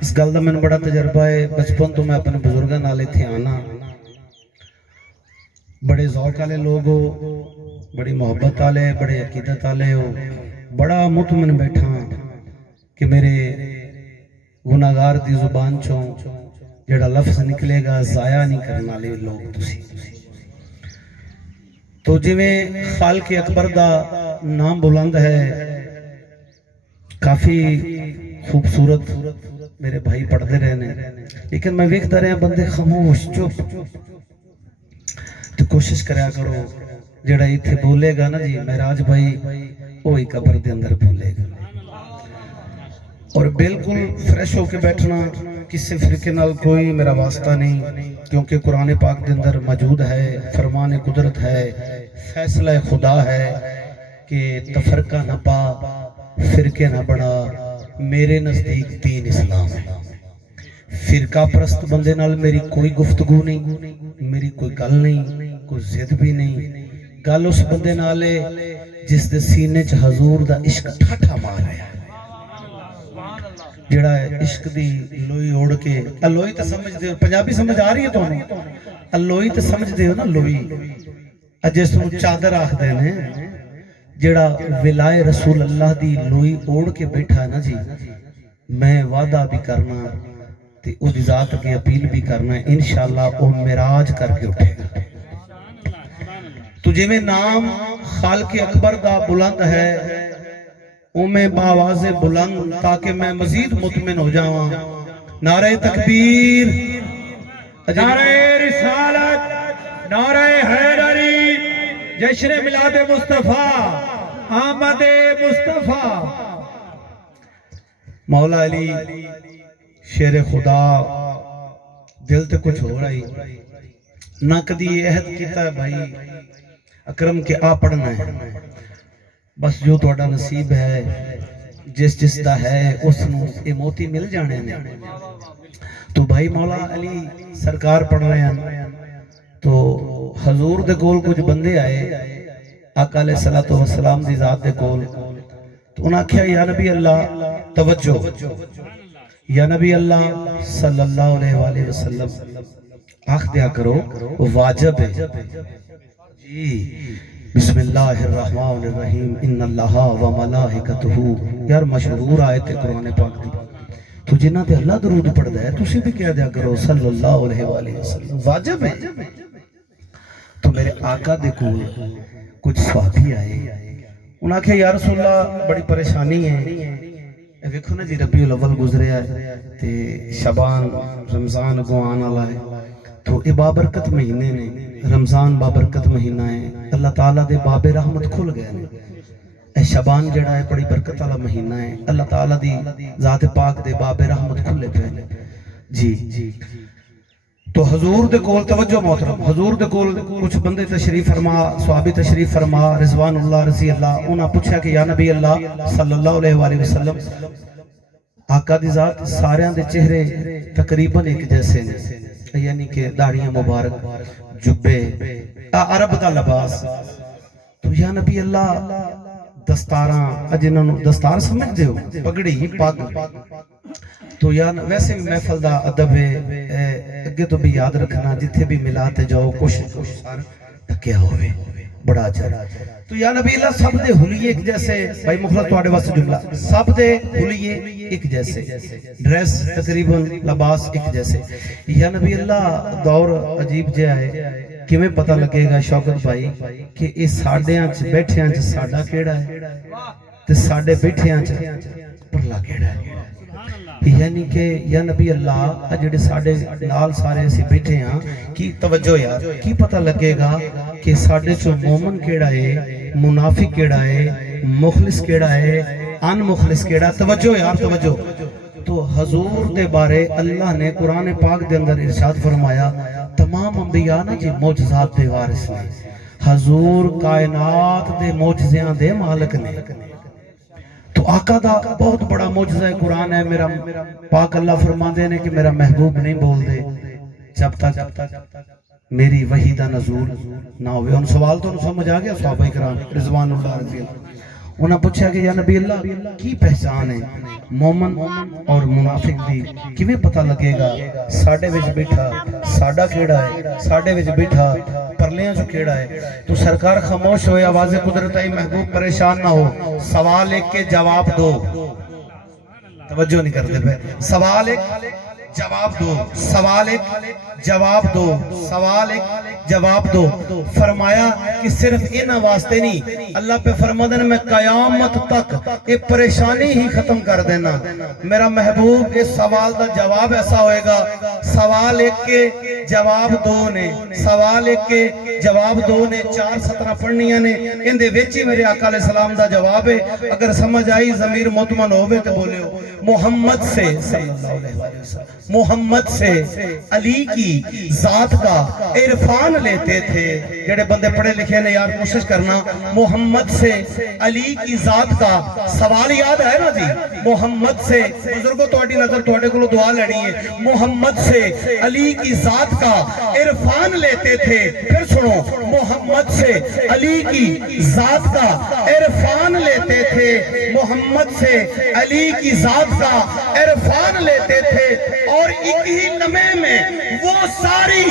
اس گل دا مینوں بڑا تجربہ ہے، بچپن تو میں اپنے بزرگاں نال ایتھے آنا، بڑے ذوق والے لوگ ہو، بڑی محبت والے، بڑے عقیدت والے ہو، بڑا مطمئن بیٹھا کہ میرے گناہگار دی زبان چوں جڑا لفظ نکلے گا ضائع نہیں کرنے والے لوگ تسی۔ تو جویں خالق اکبر دا نام بلند ہے، کافی خوبصورت میرے بھائی پڑھتے رہنے، لیکن میں ویکھدا رہا بندے خاموش چپ، تو کوشش کریا کرو جڑا ایتھے بولے گا نا جی معراج بھائی وہی قبر دے اندر بولے گا، اور بالکل فریش ہو کے بیٹھنا، کسی فرقے نال کوئی میرا واسطہ نہیں، کیونکہ قرآن پاک دے اندر موجود ہے، فرمان قدرت ہے، فیصلہ خدا ہے کہ تفرقہ نہ پا، فرقے نہ بنا، میرے نزدیک دین اسلام ہے۔ فرقہ پرست بندے نال میری کوئی گفتگو نہیں، میری کوئی گل نہیں، کوئی ضد بھی نہیں، گل اس بندے نال ہے جس دے سینے چ حضور دا عشق ٹھاٹھا مار رہا ہے، جڑا عشق دی لوئی اوڑ کے، لوئی تے سمجھ دے ہو، پنجابی سمجھ آ رہی ہے تو لوئی تے سمجھ دے ہو نا، لوئی جس نوں چادر آکھ دے نے، جڑا ولائے رسول اللہ دی لوئی اوڑ کے بیٹھا ہے نا جی، میں وعدہ بھی کرنا تے او دی ذات کی اپیل بھی کرنا ہے، انشاءاللہ او معراج کر کے اٹھے گا۔ تو جے میں نام خالق اکبر دا بلند ہے، او میں باواز بلند تاکہ میں مزید مطمئن ہو جاواں۔ نعرہ تکبیر، نعرہ رسالت، نعرہ حیدری، جشن میلاد مصطفیٰ، آمد مصطفیٰ۔ مولا علی شیر خدا دل تے کچھ ہو رہی نہ، کدی عہد کیتا ہے بھائی اکرم کے آ پڑھنا ہے، بس جو توڑا نصیب ہے، جس دا ہے اس نو اے موتی مل جانے نے۔ تو بھائی مولا علی سرکار پڑھ رہے ہیں، تو حضور دے کول کچھ بندے آئے، آقا علیہ السلام دی ذات دے کول، تو انہاں کہا یا نبی اللہ توجہ، یا نبی اللہ صلی اللہ علیہ وآلہ وسلم، آخ دیا کرو واجب ہے جی، بسم اللہ الرحمن الرحیم، ان اللہ و ملائکتہ، یار مشہور آیت قرآن پاک دی، تو جنہ تے اللہ درود پڑھ دے تسی بھی کہہ دیا کرو صلی اللہ علیہ وآلہ وسلم، واجب ہے۔ تو میرے آقا دے کول کچھ صحابی آئے، انہاں کہا یا رسول اللہ بڑی پریشانی ہے، ویکھو نا جی ربیع الاول گزریا ہے تے شعبان رمضان اگوں آن والا ہے، تو یہ بابرکت مہینے نے، رمضان بابرکت مہینہ ہے، اللہ تعالیٰ دے باب رحمت کھل گئے نے، اے شعبان جڑا ہے بڑی برکت والا مہینہ ہے، اللہ تعالیٰ دی ذات پاک دے باب رحمت کھلے پہ جی۔ تو حضور دے کول توجہ محترم، حضور دے کول کچھ بندے تشریف فرما، صحابی تشریف فرما، رضوان اللہ رضی اللہ، انہاں پوچھا کہ یا نبی اللہ صلی اللہ علیہ وآلہ وسلم، آقا دی ذات ساریاں دے چہرے تقریباً ایک جیسے نے، یعنی کہ داڑیاں مبارک، جبے، عرب دا لباس، تو یا نبی اللہ دستاراں، جنہوں نے دستار سمجھ دے ہو، پگڑی پاگ، تو یا ویسے بھی محفل دا ادب ہے، اگے تو بھی یاد رکھنا جتھے بھی ملاتے جاؤ کوشش سار تکیا ہوئے، بڑا اچھا۔ تو یا نبی اللہ سب دے حلیے ایک جیسے، بھائی مخلص تو آڑے واسطے جملہ، سب دے حلیے ایک جیسے، ڈریس تقریباً لباس ایک جیسے، یا نبی اللہ دور عجیب جے آئے، کیویں پتہ لگے گا شوکت بھائی کہ اس ساڑھیاں چ بیٹھیاں چ ساڑھا کیڑا ہے تے ساڑھے بیٹھیاں چ پرلا کیڑا ہے، یعنی کہ یا نبی اللہ جڑے ساڑھے نال سارے اسی بیٹھے ہیں، کی توجہ یار کی پتہ لگے گا کہ ساڑھے چو مومن کیڑا ہے، منافق کیڑا ہے، مخلص کیڑا ہے، ان مخلص کیڑا، توجہ یار توجہ۔ تو حضور دے بارے اللہ نے قرآن پاک دے اندر ارشاد فرمایا، تمام انبیاء نا جی معجزات دے وارث نے، حضور کائنات دے معجزیاں دے مالک نے، تو آقا دا بہت بڑا معجزہ قرآن ہے، میرا پاک اللہ فرما دے نے کہ میرا محبوب نہیں بول دے جب تک میری وحی دا نزول نہ ہوئے۔ ان سوال تو سمجھ آ گیا صحابہ کرام رضوان اللہ رضی اللہ، انہاں پوچھا کہ یا نبی اللہ کی پہچان ہے مومن اور منافق دی کیویں پتہ لگے گا؟ ساڈے وچ بیٹھا ساڈا کیڑا ہے، ساڈے وچ بیٹھا پرلیاں جو کیڑا ہے۔ تو سرکار خاموش ہوئے، آواز قدرت آئی، محبوب پریشان نہ ہو، سوال ایک کے جواب دو۔ توجہ نہیں کرتے پہ، سوال ایک جواب دو، سوال ایک جواب دو، سوال ایک جواب دو۔ فرمایا کہ صرف ان واسطے نہیں، اللہ پہ فرمایا میں قیامت تک یہ پریشانی ہی ختم کر دینا۔ میرا محبوب اس سوال دا جواب ایسا ہوئے گا، سوال ایک کے جواب دو نے، سوال ایک کے جواب دو نے، 4 سطرہ پڑھنیاں نے، ان دے ویچی میرے آقا علیہ السلام دا جواب ہے۔ اگر سمجھ آئی ضمیر مطمئن ہوئے تو بولے ہو محمد سے صلی اللہ علیہ وسلم، محمد سے علی کی ذات کا عرفان لیتے تھے۔ جڑے بندے پڑھے لکھے نے یار کوشش کرنا، محمد سے علی کی ذات کا سوال یاد ہے نا جی؟ محمد سے بزرگوں توڑی نظر توڑے کو دعا لڑی ہے، محمد سے علی کی ذات کا عرفان لیتے تھے۔ پھر سنو، محمد سے علی کی ذات کا عرفان لیتے تھے، محمد سے علی کی ذات کا عرفان لیتے تھے، اور ایک ہی لمحے میں وہ ساری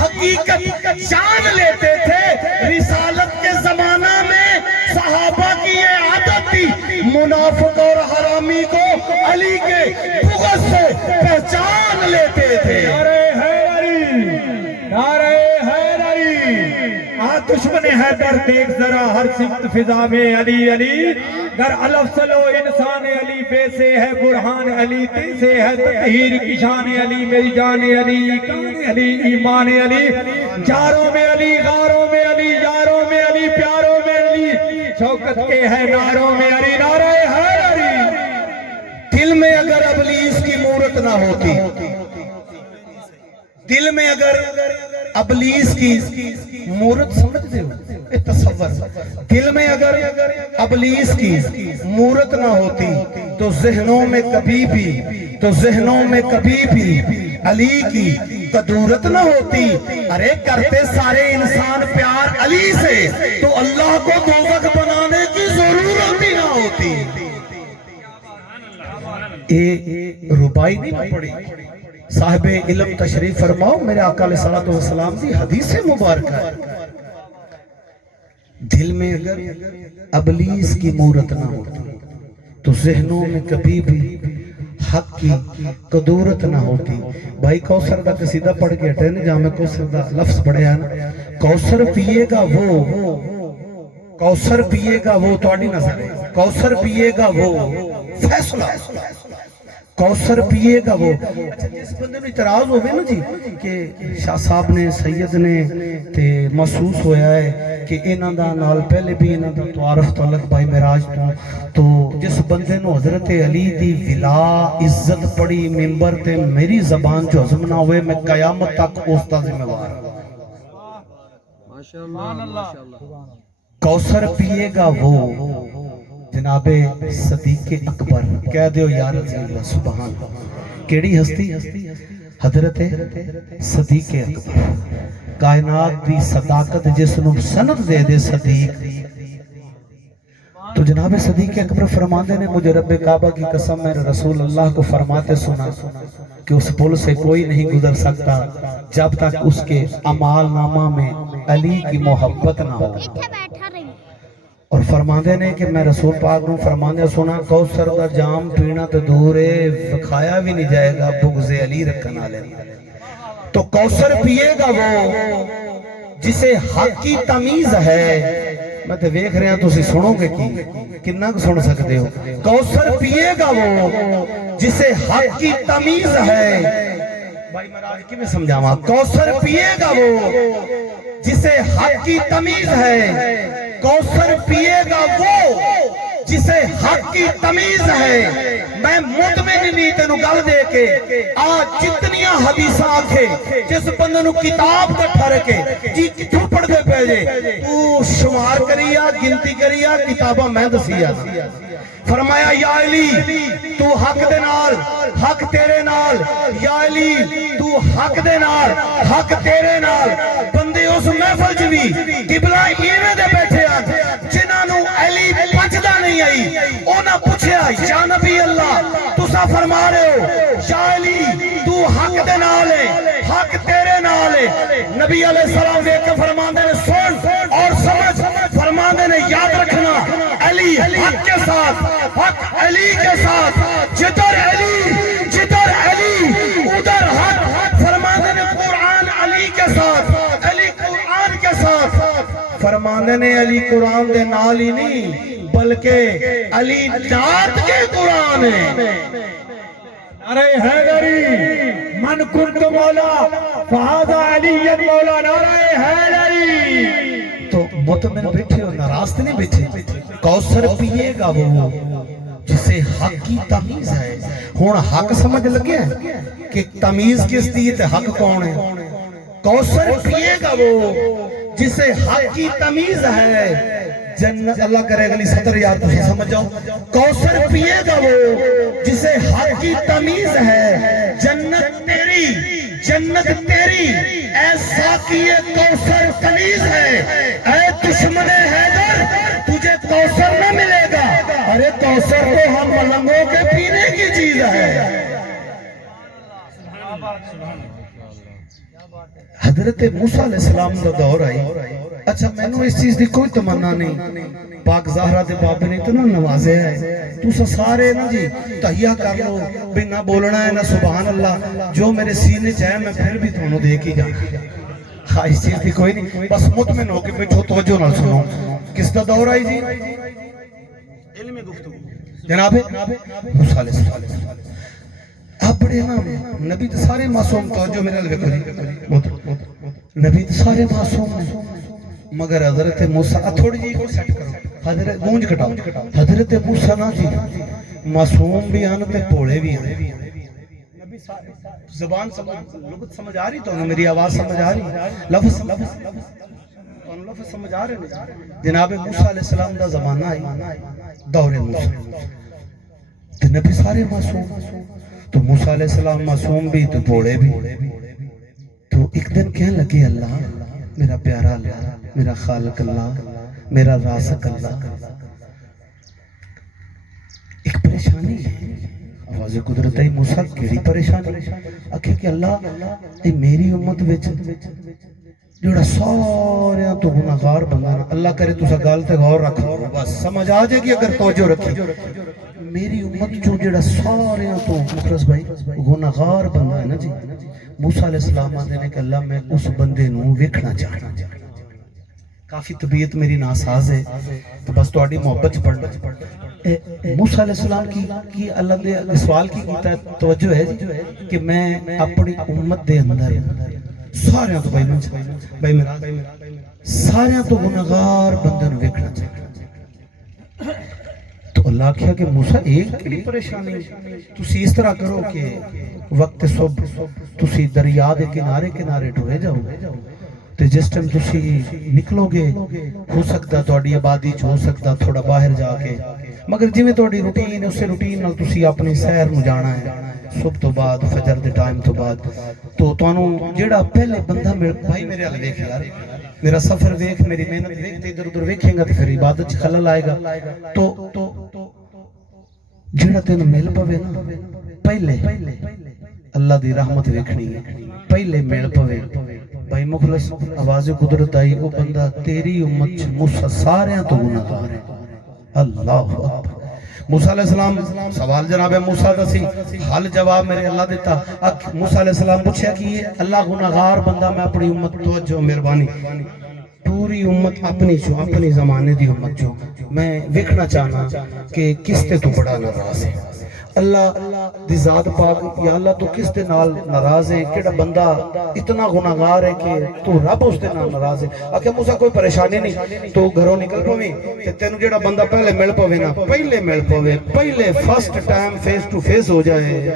حقیقت جان لیتے تھے۔ رسالت کے زمانہ میں صحابہ کی یہ عادت تھی، منافق اور حرامی کو علی کے بغض سے پہچان لیتے تھے۔ نعرہ حیدری، نعرہ حیدری، دشمن حیدر دیکھ ذرا ہر سمت فضا میں علی علی، گر علف سلو انسان علی، بے سے ہے برہان علی، تے سے ہے تطہیر کی شان علی، میری جان علی، کان علی، ایمان علی، چاروں میں علی، غاروں میں علی، یاروں میں علی، پیاروں میں علی، شوکت کے ہے ناروں میں علی۔ نعرہ حیدری۔ دل میں اگر ابلیس کی مورت نہ ہوتی، دل میں اگر ابلیس کی مورت سمجھتے ہو، تصور، دل میں اگر ابلیس کی مورت نہ ہوتی تو ذہنوں میں کبھی بھی علی کی قدورت نہ ہوتی۔ ارے کرتے سارے انسان پیار علی سے تو اللہ کو دوزخ بنانے کی ضرورت ہی نہ ہوتی۔ اے ربائی نہیں پڑی، صاحب علم تشریف فرماؤ، میرے آقا علیہ السلام دی حدیث مبارکہ ہے۔ دل میں اگر ابلیس کی مورت نہ ہوتی تو ذہنوں میں کبھی بھی حق کی قدورت نہ ہوتی۔ بھائی کوثر دا قصیدہ پڑھ کے ہٹے نا، جہاں میں کوثر دا لفظ پڑھے ہیں، کوثر پیے گا وہ، کوثر پیے گا وہ، تو آڑی نظر ہے، کوثر پیے گا وہ فیصلہ، کوثر پیے گا وہ۔ اچھا جس بندے میں اعتراض ہوئے نا جی کہ شاہ صاحب نے سید نے تے محسوس ہویا ہے کہ انہاں دا نال پہلے بھی انہاں دا تعارف تعلق بھائی معراج تو جس بندے نو حضرت علی دی ولا عزت پڑی ممبر تے میری زبان جو ہضم نہ ہوئے، میں قیامت تک اس دا ذمہ وار ہوں۔ کوثر پیے گا وہ جناب صدیق اکبر، کہہ دیو یا رضی اللہ سبحان اللہ۔ کیڑی ہستی؟ حضرت صدیق اکبر، کائنات دی صداقت جس نو سند دے دے صدیق۔ تو جناب صدیق اکبر فرماتے نے، مجھے رب کعبہ کی قسم میں رسول اللہ کو فرماتے سنا کہ اس پل سے کوئی نہیں گزر سکتا جب تک اس کے اعمال نامہ میں علی کی محبت نہ ہو۔ اور فرماندے نے کہ میں رسول پاک نو فرماندے سنا، کوثر دا جام پینا تو دور ہے، کھایا بھی نہیں جائے گا، بغض علی رکھنا لے۔ تو کوثر پیے گا وہ جسے حق کی تمیز ہے۔ میں تے دیکھ رہے ہیں تو سنو گے کی کنا کو سن سکتے ہو۔ کوثر پیے گا وہ جسے حق کی تمیز ہے۔ بھائی مراج کی میں سمجھاواں، کوثر پیے گا وہ جسے حق کی تمیز ہے، کوثر پیے گا وہ جسے حق کی تمیز ہے۔ میں مطمئن نہیں تینو گل دے کے آج جتنیاں حدیثاں آکھے جس بندے نو کتاب کٹھا رکھے جی کتھوں پڑھ دے پہ جے تو شمار کریا گنتی کریا کتابہ میں دسیا۔ فرمایا یا علی تو حق دے نال حق تیرے نال، یا علی تو حق دے نال حق تیرے نال۔ بندے اس محفل جوی قبلہ ایویں دے بیٹھے آن جنہاں نو علی بچدا نہیں آئی انہاں پوچھیا یا نبی اللہ تسا فرما رہے ہو یا علی تو حق دے نال ہے حق تیرے نال ہے نبی علیہ السلام دیکھ کے فرماندے نے سن اور سمجھ فرماندے نے یاد رکھنا علی حق کے ساتھ حق علی کے ساتھ جدھر علی ادھر حق فرماندے نے قرآن علی کے ساتھ علی قرآن کے ساتھ فرماندے نے علی قرآن دے نال ہی نہیں بلکہ علی ذات کے قرآن ہے نعرہ حیدری من کنت مولا فہذا علی مولا نعرہ حیدری تو مطمئن بیٹھے اور ناراض نہیں بیٹھے کوثر پیے گا وہ جسے حق کی تمیز ہے ہون حق سمجھ لگے ہیں کہ تمیز کس دی تے حق کون ہے کوثر پیے گا وہ جسے حق کی تمیز ہے جنت اللہ کرے گلی سطر یار تجھے سمجھ جاؤ کوثر پیے گا وہ جسے حق کی تمیز ہے جنت تیری اے ساقی کوثر کنیز ہے اے دشمن حیدر تجھے کوثر نہ ملے گا ارے کوثر تو ہم ملنگوں کے پینے کی چیز ہے حضرت موسیٰ علیہ السلام کا دور آئی اچھا میں نے اس چیز دی کوئی تمنا نہیں پاک زہرہ دے باب نے اتنا نوازے ہے تو سارے نا جی تحیہ کر لو بھی نہ بولنا ہے نہ سبحان اللہ جو میرے سینے چاہے میں پھر بھی تمہوں دیکھ ہی جاؤں ہاں اس چیز دی کوئی نہیں بس مطمئن ہو کہ بیٹھو توجہ نہ سنو کس دا دور آئی جی علم گفتگو جناب موسیٰ علیہ السلام آپ بڑے نا نبی تو سارے معصوم توجہ میرے لگے کری نبی تو سارے معصوم ہیں مگر حضرت موسیٰ تھوڑی جی کو سیٹ کرو حضرت گونج کٹاؤ حضرت موسیٰ نا جی معصوم بھی آن تے پوڑے بھی آن زبان لغت سمجھ آ رہی تو میری آواز سمجھ آ رہی لفظ سمجھ آ رہے جناب موسیٰ علیہ السلام دا زمانہ آئی دور موسیٰ تو نبی سارے معصوم تو موسیٰ علیہ السلام معصوم بھی تو پوڑے بھی تو ایک دن کہنے لگے اللہ میرا پیارا اللہ میرا خالق اللہ میرا رازق اللہ ایک پریشانی ہے آواز قدرت ہے موسیٰ کیڑی پریشانی آکھے کہ اللہ اے میری امت وچ جوڑا سارے تو گناہگار بندہ اللہ کرے تو سا گال تے غور رکھو بس سمجھ آ جائے گی اگر توجہ رکھی میری امت جو جڑا سارے تو مخلص بھائی گناہگار بندہ ہے نا جی موسیٰ علیہ السلام آدھے نے کہ اللہ میں اس بندے نوں ویکھنا چاہنا کافی طبیعت میری ناساز ہے تو بس تو آڈی محبت پڑھنا موسیٰ علیہ السلام کی اللہ دے سوال کی کیتا ہے توجہ ہے کہ میں اپنی امت دے اندر سارے تو بھائی میرا سارے تو گناہگار بندے نوں ویکھنا چاہنا تو اللہ کہا کہ موسیٰ ایک کلی پریشانی تسی اس طرح کرو کہ وقت صبح تسی دریا دے کنارے ٹورے جاؤ تو جس ٹائم تسی نکلو گے ہو سکتا تھوڑی آبادی ہو سکتا تھوڑا باہر جا کے مگر جی میں تھوڑی روٹین ہے اسے روٹین نال تسی اپنی سیر نو جانا ہے صبح تو بعد فجر دے ٹائم تو بعد تو تانوں جیڑا پہلے بندہ بھائی میرے حال دیکھ یار میرا سفر دیکھ میری محنت دیکھ تے ادھر ادھر ویکھیں گا تو پھر عبادت چ خلل آئے گا تو جڑا تینوں مل پوے نا پہلے اللہ دی رحمت ویکھنی ہے پہلے مل پوے بھائی مخلص آواز قدرت آئی وہ بندہ تیری امت موسیٰ سارے تو گناہگار ہے اللہ اکبر موسیٰ علیہ السلام سوال جناب موسیٰ دا سی حل جواب میرے اللہ دیتا موسیٰ علیہ السلام پوچھا کہ اللہ گناہگار بندہ میں اپنی امت توجہ مہربانی پوری امت اپنی زمانے دی امت جو میں ویکھنا چاہنا کہ کس تے تو بڑا ناراض ہے اللہ دی ذات پاک یا اللہ تو کس دے نال ناراض ہے کیڑا بندہ اتنا گناہگار ہے کہ تو رب اس دے نال ناراض ہے آکھے موسیٰ کوئی پریشانی نہیں تو گھروں نکل پویں تے تینوں جڑا بندہ پہلے مل پوے نا پہلے مل پوے پہلے first time face to face ہو جائے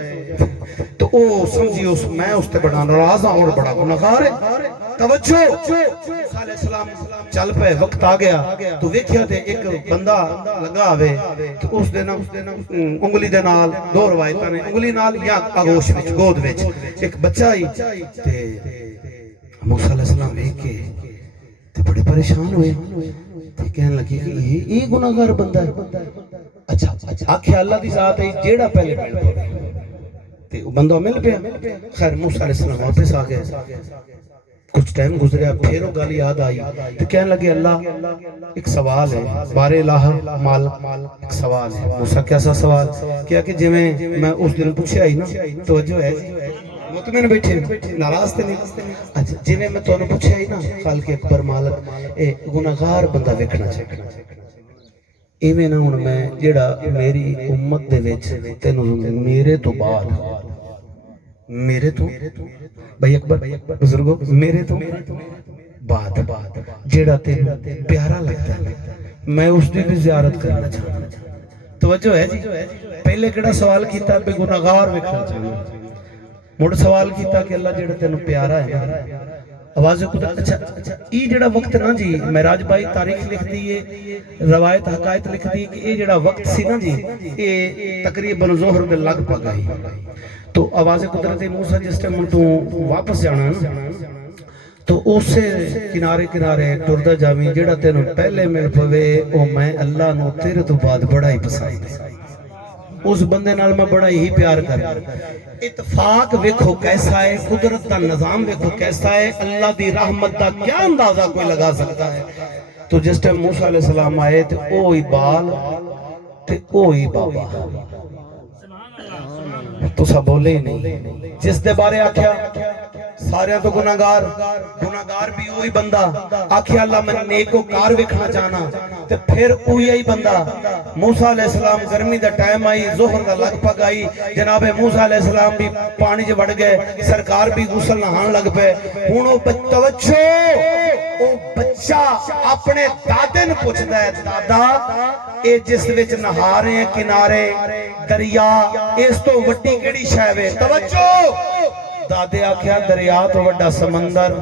تو او سمجھی اس میں اس تے بڑا ناراض ہوں اور بڑا گناہگار ہے توجہ موسیٰ علیہ السلام چل پہ وقت آ گیا تو ویکھیا تے ایک بندہ لگا ہوئے تو اس دے انگلی دے نال دو روایتاں نے انگلی نال یا آغوش وچ گود وچ ایک بچہ آئی تے موسیٰ علیہ السلام ویکھ کے تے بڑے پریشان ہوئے تے کہن لگی کہ یہ گناہگار بندہ ہے. اچھا آکھیا اللہ دی ذات ہے جیڑا پہلے مل پوے تے بندہ مل پیا. خیر موسیٰ علیہ السلام واپس آ گئے. کچھ ٹائم گزریا پھر وہ گل یاد آئی تو کہنے لگے اللہ ایک سوال ہے بارے الہ مال ایک سوال ہے. موسیٰ کیسا سوال کیا کہ جی میں اس دن پوچھے آئی نا توجہ ہے مطمئن بیٹھے ناراض تے نہیں. اچھا جی میں تو انہوں پوچھے آئی نا خالق اکبر مالک اے گناہگار بندہ ویکھنا چاہیے ایویں نہ ہن میں جیڑا میری امت دے وچ تینوں میرے تو بعد میرے تو بھائی اکبر بزرگوں میرے تو بعد جیڑا تینوں پیارا لگتا ہے میں اس دی بھی زیارت کرنا چاہتا. توجہ ہے جی پہلے کیڑا سوال کیتا بے گناہگار ویکھنا چاہتا مڑ سوال کیتا کہ اللہ جیڑا تینوں پیارا ہے آواز قدرت. اچھا یہ جڑا وقت نا جی معراج بھائی تاریخ لکھ دی ہے روایت حقائق لکھ دی کہ یہ جڑا وقت سی نا جی یہ تقریباً ظہر دے لگ پگ آئی. تو آواز قدرت موسیٰ جس ٹائم تو واپس جانا نا تو اس سے کنارے کنارے ٹردا جاویں جڑا تینوں پہلے مل پوے او میں اللہ نو تیرے تو بعد بڑا ہی پسند ہے اس بندے نال میں بڑا ہی پیار کرنا. اتفاق ویکھو کیسا ہے قدرت دا نظام ویکھو کیسا ہے اللہ دی رحمت دا کیا اندازہ کوئی لگا سکتا ہے. تو جس ٹائم موسیٰ علیہ السلام آئے تے اوہی بال تے اوہی بابا تو سب بولے ہی نہیں. جس دے بارے آکھیا سارے تو گناہگار بھی وہی بندہ آکھیا اللہ میں نیکوکار ویکھنا چاہنا تے پھر وہی بندہ. موسیٰ علیہ السلام گرمی دا ٹائم آئی ظہر دا لگ پگ آئی جناب موسیٰ علیہ السلام بھی پانی جو بڑھ گئے سرکار بھی غسل نہان لگ پے. ہن او توجہ او بچہ اپنے دادے نوں پوچھدا ہے دادا اے جس وچ نہا رہے ہیں کنارے دریا اس تو وڈی کیڑی شے وے. توجہ دادے آکھیا دریا تو وڈا سمندر.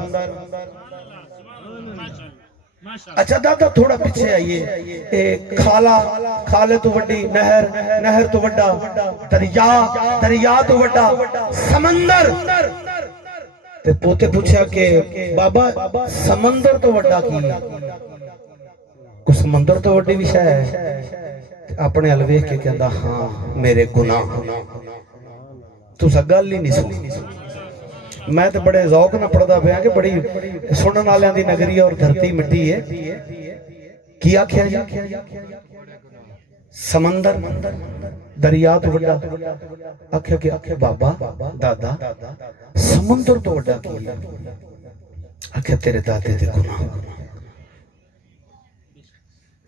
اچھا دادا تھوڑا پیچھے آئیے کھالے تو وڈی نہر تو وڈا دریا تو وڈا سمندر. تے پوتے پوچھا کہ بابا سمندر تو وڈا کی کو سمندر تو وڈی بھی شے ہے اپنے ال ویکھ کے کہندا ہاں میرے گناہ تو گل ہی نہیں سنی. میں تو بڑے ذوق نہ پڑھدا پیا کہ بڑی سنن والیاں دی نگری اور دھرتی مٹی ہے کی آکھیا جی سمندر دریا تو وڈا آکھیا کہ بابا دادا سمندر تو وڈا کی آکھیا تیرے دادے دے گناہ.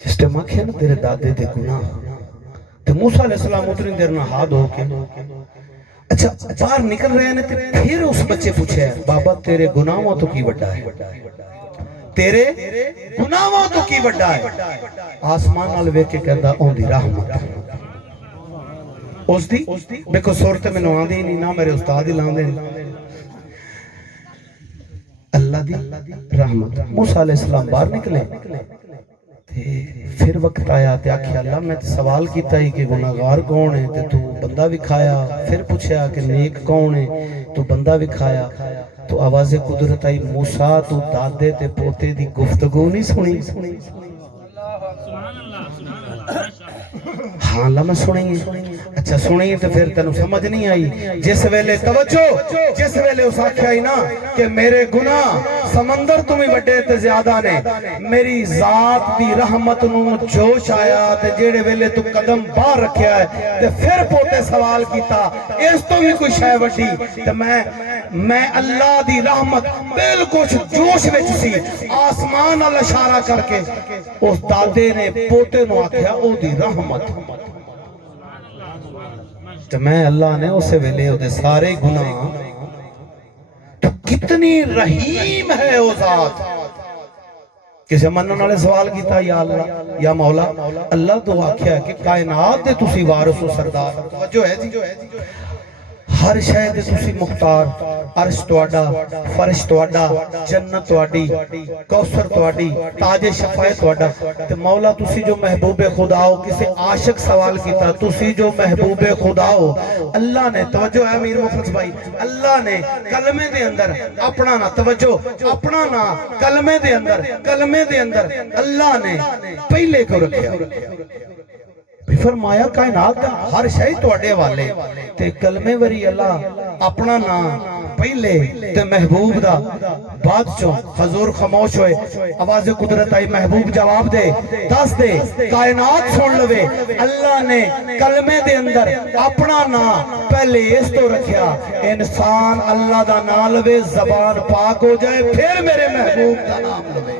جس ٹائم آکھیا نا تیرے دادے دے گناہ تو موسیٰ علیہ السلام اتنی دیر نہ ہاتھ ہو کے اچھا باہر نکل رہے ہیں تے پھر اس بچے پوچھے بابا تیرے گناہوں تو کی وڈا ہے تیرے گناہوں تو کی وڈا ہے. آسمان نال ویکھ کے کہندا اون دی رحمت اس دی دیکھو صورت میں نو آندی نہیں نہ میرے استاد ہی لاندے اللہ دی رحمت. موسیٰ علیہ السلام باہر نکلے پھر وقت آیا تے آکھیا اللہ میں سوال کیتا ہی کہ گناہگار کون ہے تے تو بندہ بھی کھایا. پھر پوچھا کہ نیک کون ہے تو بندہ بھی کھایا. تو آواز قدرت آئی موسیٰ تو دادے تے پوتے دی گفتگو نہیں سنی. ہاں اللہ میں سنی. اچھا سنی تو پھر تینوں سمجھ نہیں آئی. جس ویلے توجہ جس ویلے اس آکھیا ہی نا کہ میرے گناہ سمندر تمہیں بڑے تے زیادہ نے میری ذات دی رحمت نو جوش آیا تے جیڑے ویلے تو قدم باہر رکھیا ہے تے پھر پوتے سوال کیتا اس تو بھی کوئی شے وڈی تے میں اللہ دی رحمت بالکل جوش وچ سی. آسمان نال اشارہ کر کے اس دادے نے پوتے نو آکھیا او دی رحمت تے میں اللہ نے اسے ویلے او دے سارے گناہ تو کتنی رحیم ہے او ذات. کسی منن والے سوال کیتا یا اللہ یا مولا اللہ تو آکھیا کہ کائنات دے تسی وارث ہو سردار. توجہ ہے جی ہر شے دے تسی مختار عرش تواڈا فرش تواڈا جنت تواڈی کوثر تواڈی تاج شفاعت تواڈا تے مولا تسی جو محبوب خدا ہو کسی عاشق سوال کیتا تسی جو محبوب خدا ہو اللہ نے توجہ ہے امیر مخلص بھائی اللہ نے کلمے دے اندر اپنا نا توجہ اپنا نا کلمے دے اندر اللہ نے پہلے کو رکھیا فرمایا کائنات دا ہر شے تواڈے والے تے کلمے وری اللہ اپنا نام پہلے تے محبوب دا بعد چوں حضور خاموش ہوئے آواز قدرت آئی محبوب جواب دے دس دے کائنات سن لوے اللہ نے کلمے دے اندر اپنا نام پہلے اس تو رکھیا انسان اللہ دا نام لوے زبان پاک ہو جائے پھر میرے محبوب دا نام لوے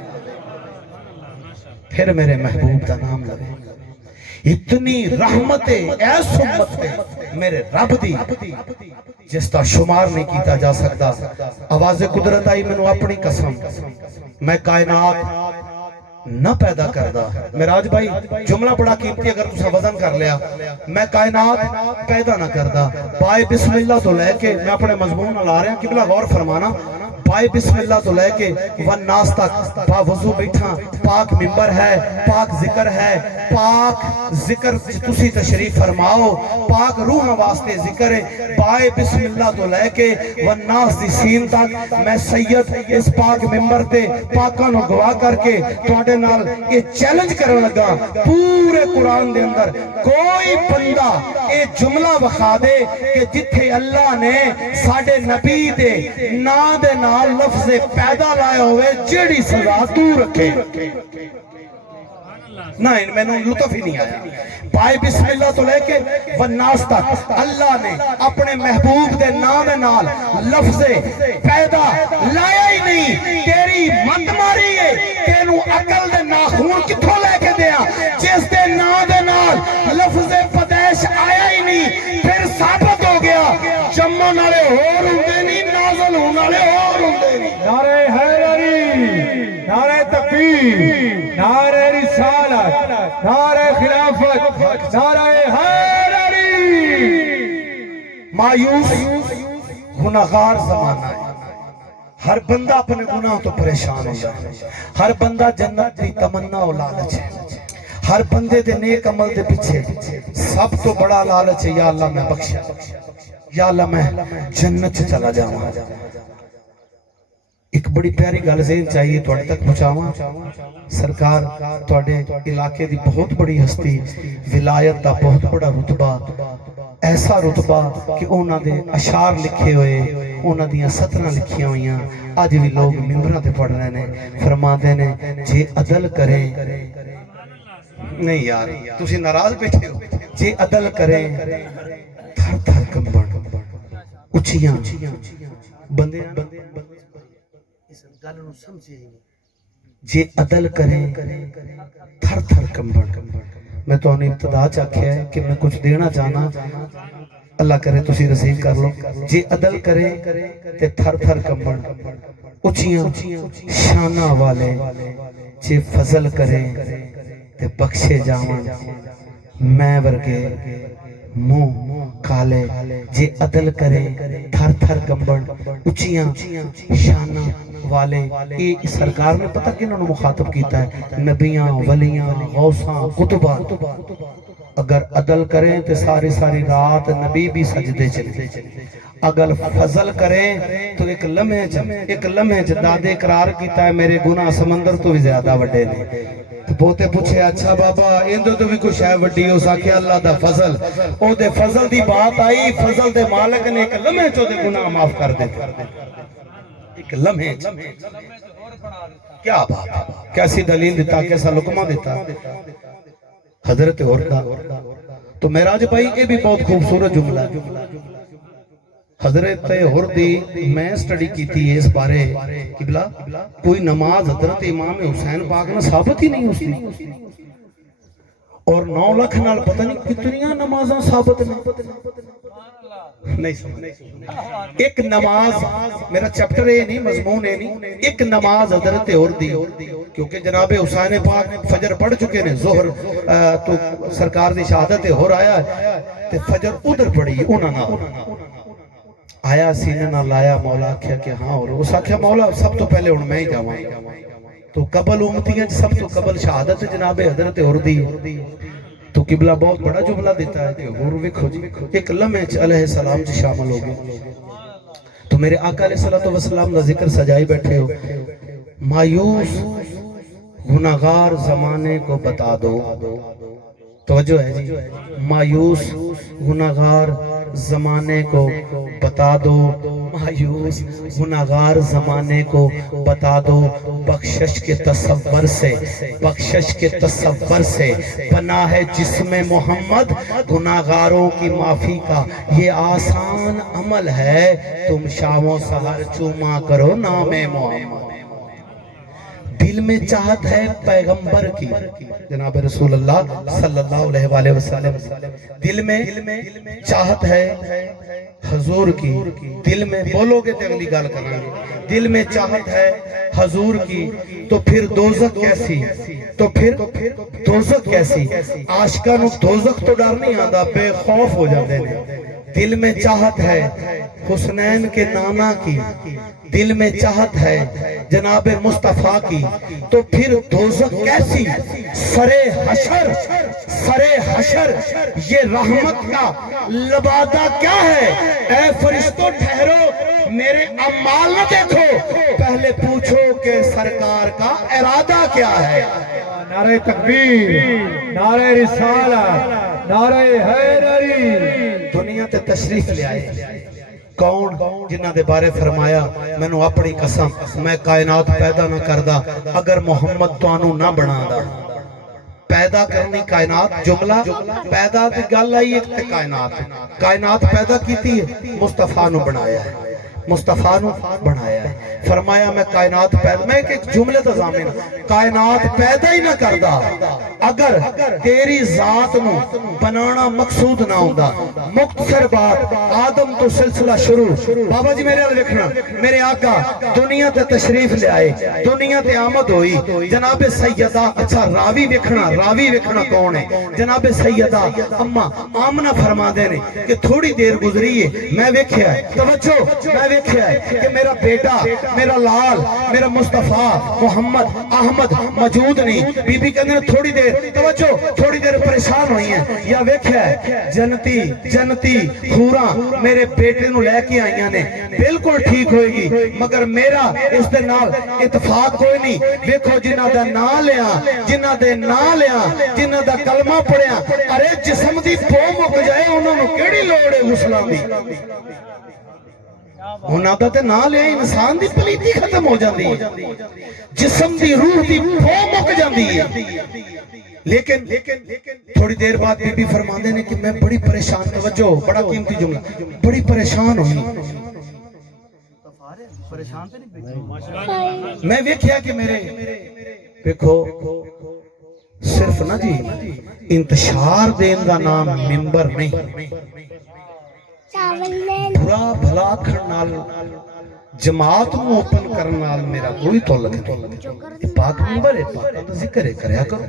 پھر میرے محبوب دا نام لوے اتنی رحمت ایس امت میرے رب دی جس تا شمار نہیں کیتا جا سکتا آواز قدرت آئی میں نے اپنی قسم میں کائنات نہ پیدا کردہ میراج بھائی جملہ بڑا قیمتی اگر تسا وزن کر لیا میں کائنات پیدا نہ کردہ پائے بسم اللہ تو لے کے میں اپنے مضمون نہ لا رہے ہیں قبلہ غور فرمانا پائے بسم اللہ تو لے کے والناس تک با وضو بیٹھا پاک ممبر ہے پاک ذکر ہے پاک ذکر تسی تشریف فرماؤ پاک روح واسطے ذکر ہے پائے بسم اللہ تو لے کے والناس دی سین تک میں سید اس پاک ممبر تے پاکاں نو گواہ کر کے تواڈے نال یہ چیلنج کرن لگا پورے قرآن دے اندر کوئی بندہ یہ جملہ وکھا دے کہ جتھے اللہ نے ساڈے نبی دے نا دے نال لفظ پیدا لائے ہوئے جیڑی سزا تو رکھے نہ ان میں نے لطف ہی نہیں آیا پائے بسم اللہ تو لے کے والناس تک اللہ نے اپنے محبوب دے نام نال لفظ پیدا لایا ہی نہیں تیری مت ماری ہے تینوں عقل دے ناخون کتھوں لے کے دیا جس دے نام دے نال لفظ پدیش آیا ہی نہیں پھر ثابت ہو گیا جمع نالے اور ہوندے نہیں نازل ہونالے اور ہوندے نہیں نعرہ حیدری نعرہ تکبیر نعرہ رسالت نعرہ خلافت نعرہ حیدری مایوس گناہگار زمانہ ہے ہر بندہ اپنے گناہ تو پریشان ہوتا ہے ہر بندہ جنت دی تمنا و لالچ ہے ہر بندے دے نیک عمل دے پیچھے سب تو بڑا لالچ ہے یا اللہ میں بخشا یا اللہ میں جنت سے چلا جاؤں ایک بڑی پیاری گل ذہن چاہیے تواڈے تک پہنچاواں سرکار تواڈے علاقے دی بہت بڑی ہستی ولایت دا بہت بڑا رتبہ ایسا رتبہ کہ انہاں دے اشعار لکھے ہوئے انہاں دیاں سطراں لکھیاں ہوئیاں اج بھی لوگ ممبراں تے پڑھ رہے نے فرماندے نے جے عدل کریں نہیں یار تسی ناراض بیٹھے ہو جے عدل کریں تھر تھر کمبن اچھیاں بندے اس گل نو سمجھے جے عدل کریں تھر تھر کمبن میں تو انہیں ابتدا چاکھیا ہے کہ میں کچھ دینا چاہنا اللہ کرے تسی رسیو کر لو جے عدل کریں تے تھر تھر کمبن اچھیاں شانہ والے جے فضل کریں تے بخشے جاون میں ورگے منہ کالے جے عدل کریں تھر تھر کمبن اچھیاں شانہ والے یہ سرکار نے پتہ کہ انہوں نے مخاطب کیتا ہے نبیاں ولیاں غوثاں قطباں اگر عدل کریں تو ساری ساری رات نبی بھی سجدے چلے اگر فضل کریں تو ایک لمحے دادے اقرار کیتا ہے میرے گناہ سمندر تو بھی زیادہ وڈے نے تو بہتے پوچھے اچھا بابا اندو تو بھی کچھ ہے وڈی ہو ساکے اللہ دا فضل او دے فضل دی بات آئی فضل دے مالک نے ایک لمحے چو دے گناہ معاف کر دے ایک لمحے کیا بات کیسی دلیل دیتا کیسا لکمہ دیتا حضرت عورتہ تو معراج بھائی یہ بھی بہت خوبصورت جملہ ہے حضرت عورتی میں سٹڈی کی تھی اس بارے قبلہ کوئی نماز حضرت امام حسین پاک نے ثابت ہی نہیں اس دی اور 9 لاکھ نال پتہ نہیں کتنیاں نمازاں ثابت نہیں ایک نماز میرا چپٹر ہے نہیں مضمون ہے نہیں ایک نماز حضرت عورتی کیونکہ جناب حسین پاک فجر پڑھ چکے نے ظہر تو سرکار دی شہادت ہو رہا ہے تے فجر ادھر پڑھی انہاں آیا سینے نہ لایا مولا آکھیا کہ ہاں اور اس آکھیا مولا سب تو پہلے ہن میں ہی جاواں تو قبل امتیاں سب تو قبل شہادت جناب حضرت عردی تو قبلہ بہت بڑا جملہ دیتا ہے کہ حور وکھو جی ایک لمحے علیہ السلام جی شامل ہو گئے تو میرے آقا علیہ السلام کا ذکر سجائی بیٹھے ہو مایوس گناہگار زمانے کو بتا دو توجہ ہے جی مایوس گناہگار زمانے کو بتا دو مایوس گناہگار زمانے کو بتا دو بخشش کے تصور سے بنا ہے جسم محمد گناہگاروں کی معافی کا یہ آسان عمل ہے تم شام و سحر چوما کرو نام محمد دل میں چاہت ہے پیغمبر کی جناب رسول اللہ صلی اللہ علیہ وآلہ وسلم دل میں چاہت ہے حضور کی دل میں بولو گے تو اگلی گال کرنا دل میں چاہت ہے حضور کی تو پھر دوزخ کیسی عاشقاں نو دوزخ تو ڈر نہیں آندا بے خوف ہو جاندے نے دل میں چاہت ہے حسنین کے نانا کی دل میں چاہت ہے جناب مصطفیٰ کی تو پھر دوزخ کیسی سرے حشر یہ رحمت کا لبادہ کیا ہے اے فرشتوں ٹھہرو میرے اعمال نہ دیکھو پہلے پوچھو کہ سرکار کا ارادہ کیا ہے نعرہ تکبیر نعرہ رسالت نعرہ حیدری دنیا تے تشریف لے آئے کون جنہ دے بارے فرمایا میں نو اپنی قسم میں کائنات پیدا نہ کردا اگر محمد توانو نہ بنا دا پیدا کرنی کائنات جملہ پیدا دی گل آئی ایک تے کائنات پیدا کیتی ہے مصطفیٰ نو بنایا ہے مصطفیٰ نو بنایا ہے فرمایا میں کائنات پیدا میں ایک جملے تا ضامن کائنات پیدا ہی نہ کردا اگر تیری ذات نو بنانا مقصود نہ ہوندا مختصر بات آدم تو سلسلہ شروع بابا جی میرے حال دیکھنا میرے آقا دنیا تے تشریف لے آئے دنیا تے آمد ہوئی جناب سیدہ اچھا راوی ویکھنا کون ہے جناب سیدہ اما آمنہ فرما دینے کہ تھوڑی دیر گزری ہے میں ویکھیا ہے توجہ میں ویکھیا ہے کہ میرا بیٹا میرا لال میرا مصطفیٰ محمد احمد موجود نہیں بی بی کہنے تھوڑی دیر توجہ تھوڑی دیر پریشان ہوئی ہیں یا ویکھیا ہے جنتی حوراں میرے بیٹے نو لے کے آئیاں نے بالکل ٹھیک ہوئے گی مگر میرا اس دے نال اتفاق کوئی نہیں ویکھو جنہ دا نام لیا جنہ دا کلمہ پڑھیا ارے جسم دی پو مک جائے انہوں نے کیڑی لوڑے غسلان دی ہونا تے نہ لے انسان دی پلیتی ختم ہو جاندی ہے جسم دی روح دی پو مک جاندی ہے لیکن تھوڑی دیر بعد بی بی فرماندے نے کہ میں بڑی پریشان توجہ بڑا قیمتی جملہ بڑی پریشان ہوئی میں ویکھیا کہ میرے دیکھو صرف نا جی انتشار دین دا نام منبر نہیں برا بھلا کھڑنال جماعت میں اوپن کرنال میرا کوئی تعلق نہیں پاک منبر ہے پاک ذکر ہے کریا کرو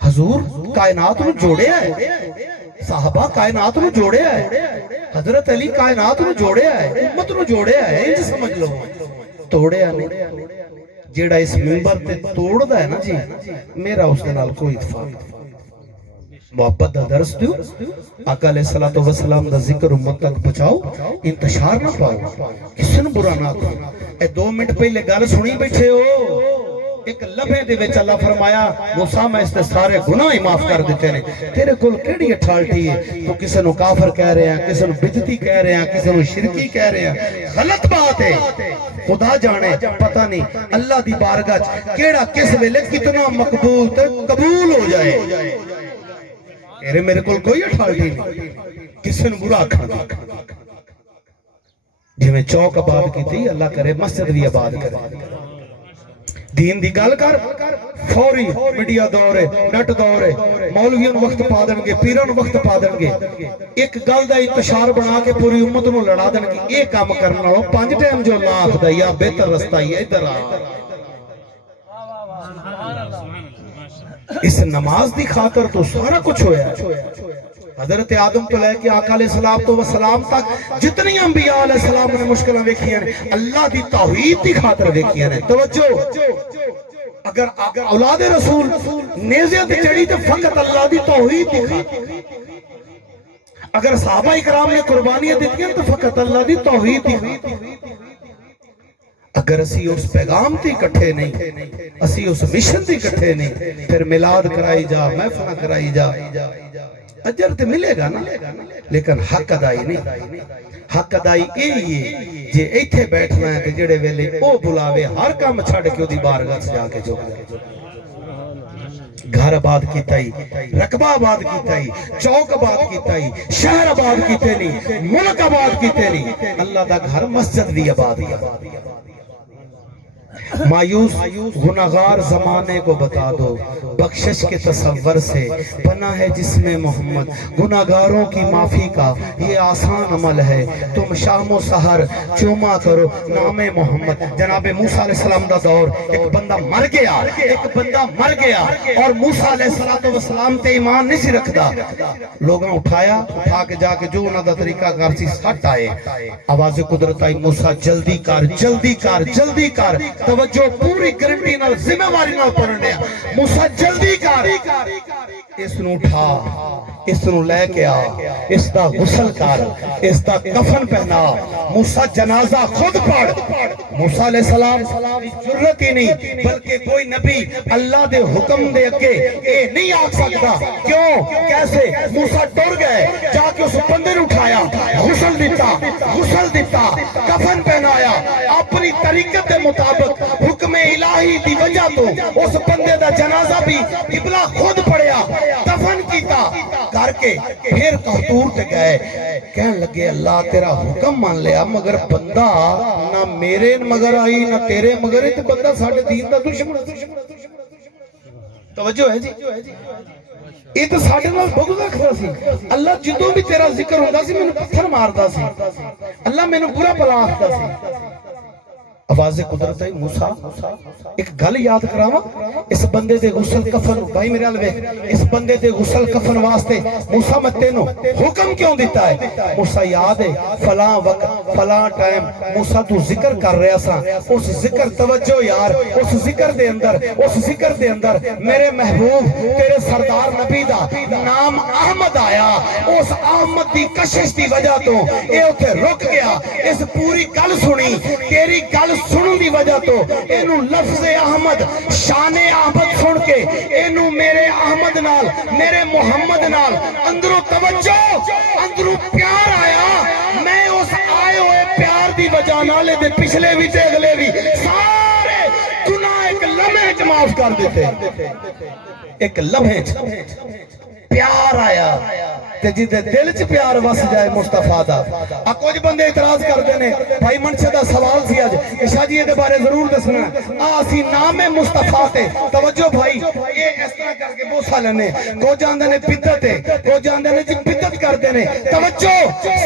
حضور کائنات میں جوڑے آئے صحابہ کائنات میں جوڑے آئے حضرت علی کائنات میں جوڑے آئے امت میں جوڑے آئے انج سمجھ لو توڑے آنے جیڑا اس منبر تے توڑ دا ہے نا جی میرا اس دنال کوئی اتفاق محبت دا درس دیو آقا علیہ السلام دا ذکر امت تک پہنچاؤ انتشار نہ پاؤ کسی نے برا نہ کرو اے 2 منٹ پہلے گل سنی بیٹھے ہو ایک لمحے دے وچ اللہ فرمایا موسیٰ میں اس تے سارے گناہ ہی معاف کر دیتے ہیں تیرے کل کیڑی اٹھالٹی ہے تو کسی نو کافر کہہ رہے ہیں کسی نو بدعتی کہہ رہے ہیں کسی نو شرکی کہہ رہے ہیں غلط بات ہے خدا جانے پتہ نہیں اللہ دی بارگاہ کیڑا کس ویلے کتنا مقبول تے قبول ہو جائے میرے کل کوئی اٹھالٹی نہیں کسی نو برا کھانا جی میں چوک آباد کی تھی اللہ کرے مسجد بھی آباد کرے دین دی گل کر فوری میڈیا دور ہے نیٹ دور ہے مولویوں وقت پا دیں گے پیروں وقت پا دیں گے ایک گل دا انتشار بنا کے پوری امت نو لڑا دیں گے یہ کام کرنا ہو 5 ٹائم جو اللہ آخدا یا بہتر رستہ ہی ادھر آ اس نماز دی خاطر تو سارا کچھ ہویا ہے حضرت آدم تو لے کے آقا علیہ السلام تک جتنی انبیاء علیہ السلام نے مشکلیں ویکھیاں نے اللہ دی توحید دی خاطر ویکھیاں نے. توجہ اگر اولاد رسول نیزے تے چڑھی تے فقط اللہ دی توحید دی خاطر. اگر صحابہ اکرام نے قربانیاں دیتیاں تو فقط اللہ دی توحید دی خاطر. اگر اسی اس پیغام تے اکٹھے نہیں اسی اس مشن تے اکٹھے نہیں پھر میلاد کرائی جا محفل کرائی جا اجر تے ملے گا نا لیکن حق ادائی نہیں. حق ادائی یہ جے ایتھے بیٹھنا ہے تے جڑے ویلے او بلاوے ہر کام چھڑ کے اودی بارگاہ سے جا کے جو گھر آباد کیتا ہی رقبہ آباد کیتا ہی چوک آباد کیتا ہی شہر آباد کیتے نہیں ملک آباد کیتے نہیں اللہ دا گھر مسجد بھی آباد کیا. مایوس گناہگار زمانے کو بتا دو بخشش کے تصور سے بنا ہے جسم محمد. گناہگاروں کی معافی کا یہ آسان عمل ہے تم شام و سحر چوما کرو نام محمد. جناب موسیٰ علیہ السلام دا دور ایک بندہ مر گیا اور موسیٰ علیہ السلام تے ایمان نہیں سی رکھدا. لوگاں اٹھا کے جا کے جو انہاں دا طریقہ کار سی سٹ آئے آواز قدرت آئی موسیٰ جلدی کر توجہ پوری گارنٹی نال ذمہ واری نال پڑھن دیا. موسیٰ جلدی کر اس نو اٹھا اس نو لے کے آ اس دا غسل کر اس دا کفن پہنا. موسیٰ جنازہ خود پڑھ. موسیٰ علیہ السلام جرت ہی نہیں بلکہ کوئی نبی اللہ دے حکم دے اگے اے نہیں آ سکتا. کیوں کیسے موسیٰ ٹر گئے جا کے اس بندے نے اٹھایا غسل دیتا کفن پہنایا اپنی طریقت دے مطابق حکم الہی دی وجہ تو اس بندے دا جنازہ بھی قبلہ خود پڑھیا دفن کیتا کر کے پھر قحطور تے گئے کہنے لگے اللہ تیرا حکم مان لیا مگر بندہ نہ میرے مگر آئی نہ تیرے مگر ہے تو بندہ ساڑھے دین دا دشمن. توجہ ہے جی یہ تو ساڑھے نال بغض رکھدا سی. اللہ جدوں بھی تیرا ذکر ہوندا سی مینوں پتھر ماردا سی. اللہ مینوں برا بلا آکھدا سی. آواز قدرت ہے موسیٰ ایک گل یاد کراوا اس بندے دے غسل کفن بھائی میرے الوے اس بندے دے غسل کفن واسطے موسیٰ میں تینوں حکم کیوں دیتا ہے. موسیٰ یاد ہے فلاں وقت فلاں ٹائم موسیٰ تو ذکر کر رہا سا اس ذکر توجہ یار اس ذکر دے اندر میرے محبوب تیرے سردار نبی دا نام احمد آیا. اس احمد دی کشش دی وجہ تو اے اتھے رک گیا. اس پوری گل سنی تیری گل سنن دی وجہ تو اینو لفظ احمد شان احمد سن کے اینو میرے احمد نال میرے محمد نال اندروں توجہ اندروں پیار آیا. میں اس آئے ہوئے پیار دی وجہ نالے دے پچھلے بھی تے اگلے بھی سارے گناہ ایک لمحے چ معاف کر دیتے. ایک لمحے پیار آیا تے جدے دل چ پیار وس جائے مصطفیٰ دا. کچھ بندے اعتراض کرتے ہیں بھائی منشے دا سوال سی اج شاہ جی دے بارے ضرور دسنا اسی نام مصطفیٰ تے توجہ بھائی یہ اس طرح کر کے بوسا لینے کو جاندے نے بدعت ہے کو جاندے نے جی بدعت کردے نے. توجہ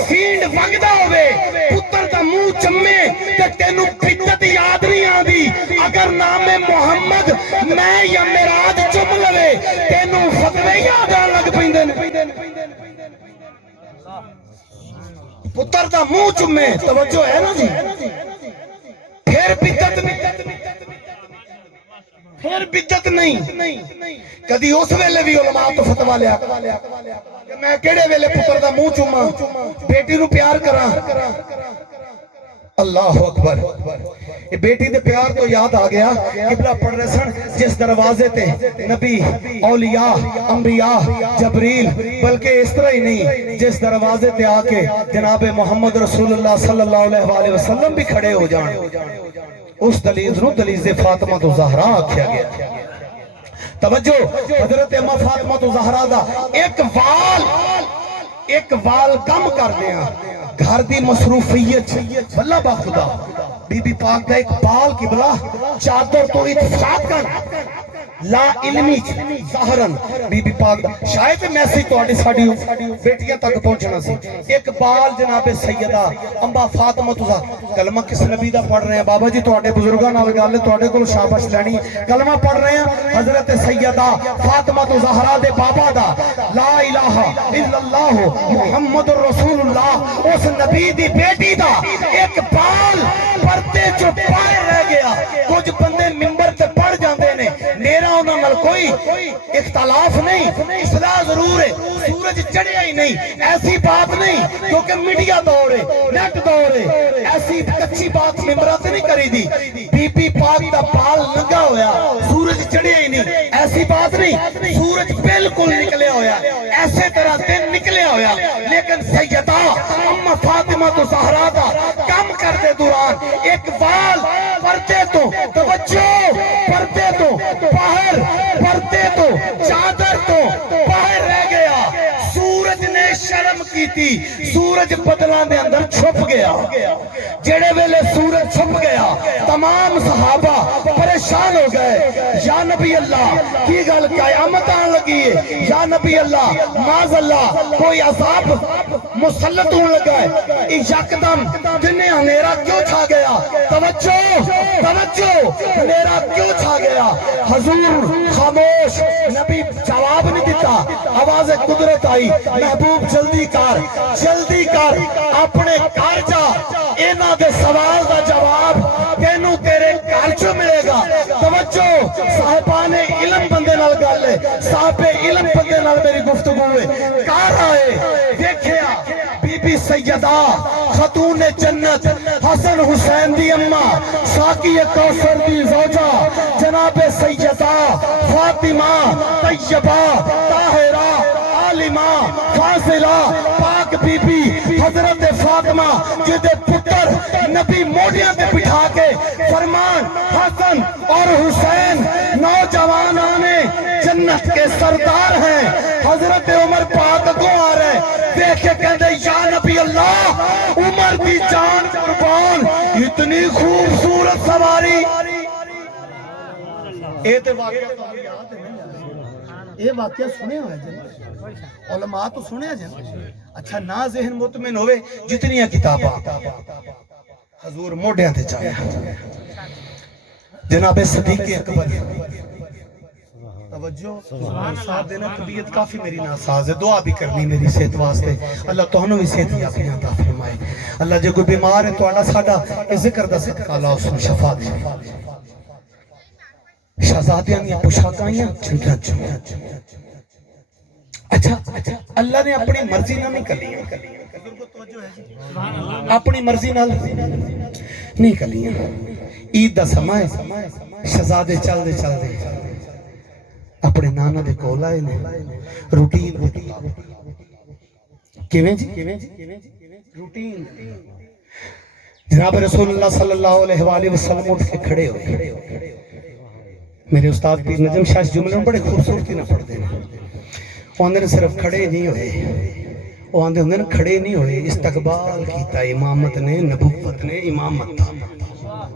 سینڈ وگدا ہوے پتر دا منہ چمے تے تینوں بدعت یاد نہیں آندی. اگر نام محمد میں یا معراج چم لوے تینوں فتوی یاد آن لگ پیندے نے. پتر دا منہ چمے توجہ ہے نا جی پھر بدعت نہیں. کدی اس ویلے بھی علماء تو فتوا لیا کہ میں کیڑے ویلے پتر دا منہ چوما بیٹی نو پیار کراں. اللہ اکبر بیٹی دے پیار تو یاد آ گیا قبلہ پڑھ رہے سن جس دروازے تے نبی اولیاء انبیاء جبریل بلکہ اس طرح ہی نہیں جس دروازے تے آ کے جناب محمد رسول اللہ صلی اللہ علیہ وسلم بھی کھڑے ہو جان اس دلیز نو دلیز فاطمہ تو زہرا آکھیا گیا. توجہ حضرت اماں فاطمہ تو زہرا دا ایک وال کم کر دیا گھر دی مصروفیت اللہ با خدا بی بی پاک دا ایک بال قبلہ چادر تو اتفاق کر لا علمی ظاہرن بی بی پاک دا شاید میسیج تواڈی ساڈی بیٹیاں تک پہنچنا سی اقبال جناب سیدہ امبا فاطمہ کلمہ کس نبی دا پڑھ رہے ہیں بابا جی تواڈے بزرگاں نال گل ہے تواڈے کول شاباش لینی کلمہ پڑھ رہے ہیں حضرت سیدہ فاطمہ زہرا دے بابا دا لا الہ الا اللہ محمد رسول اللہ اس نبی دی بیٹی دا اقبال پردے چو باہر رہ گیا کچھ بندے ممبر تے پڑھ جاندے نے میرا انہاں نال کوئی اختلاف نہیں اصلاح ضرور ہے سورج چڑھیا ہی نہیں ایسی بات نہیں کیونکہ میڈیا دور ہے نیٹ دور ہے ایسی کچھی بات ممبرات نہیں کری دی بی بی پاک دا بال ننگا ہویا سورج چڑھیا ہی نہیں ایسی بات نہیں سورج بالکل نکلیا ہویا ایسے طرح دن نکلیا ہویا لیکن سیدہ اما فاطمہ زہرا دا کم کرتے دوران اقبال پردے تو توجہ پردے تو باہر پردے تو چادر تو باہر رہ گیا سورج نے شرم کی تھی سورج بدلاں دے اندر چھپ گیا جڑے ویلے سورج چھپ گیا تمام صحابہ پریشان ہو گئے یا نبی اللہ کی گل قیامت آن لگی ہے یا نبی اللہ معاذ اللہ کوئی عذاب مسلط ہونے لگا ہے یکدم دن اندھیرا کیوں چھا گیا توجہ توجہ اندھیرا کیوں چھا گیا حضور خاموش نبی جواب نہیں دیتا آواز قدرت آئی محبوب جلدی کر اپنے گھر جا اینا دے سوال دا جواب تینوں تیرے گھر چو ملے گا توجہ صاحبان علم بندے نال گل ہے صاحب علم بندے نال میری گفتگو ہے کار آئے دیکھیا بی بی سیدہ خاتون جنت حسن حسین دی اماں ساقی کوثر دی زوجہ جناب سیدہ فاطمہ طیبہ طاہرہ عالمہ فاضلہ پاک بی بی حضرت فاطمہ جدے پتر نبی موڑیاں تے بٹھا کے فرمان حسن اور حسین نوجوان آنے جنت کے سردار ہیں حضرت عمر پاک کو آ رہے دیکھ کے کہتے یا نبی اللہ عمر کی جان قربان اتنی خوبصورت سواری یہ واقعہ سنے ہوئے جن علماء تو سنے جن اچھا نہ ذہن مطمئن ہوئے جتنی کتاباں حضور موڑیاں تھے چاہے جناب صدیق اکبر توجہ ساتھ دینا طبیعت کافی میری ناساز ہے دعا بھی کرنی میری صحت واسطے اللہ تہنوں بھی صحت یابیاں عطا فرمائے اللہ جے کوئی بیمار ہے تو اللہ ساڈا ذکر دا صدقہ اللہ اس کو شفا دے شہزادیاں دی پوشاکاں چھنٹا اچھا اللہ نے اپنی مرضی نہ نہیں کلی اپنی مرضی نہ نہیں کلی عید دا سماں شہزادے چل دے اپنے نانا دے کول آئے نے روٹین کیویں جی روٹین جناب رسول اللہ صلی اللہ علیہ وآلہ وسلم اٹھ کے کھڑے ہوئے میرے استاد پیر نجم شاہ جملے بڑے خوبصورتی نہ پڑھ دینا وہ اندر صرف کھڑے نہیں ہوئے وہ اندر کھڑے نہیں ہوئے استقبال کیتا امامت نے نبوت نے امامت تھا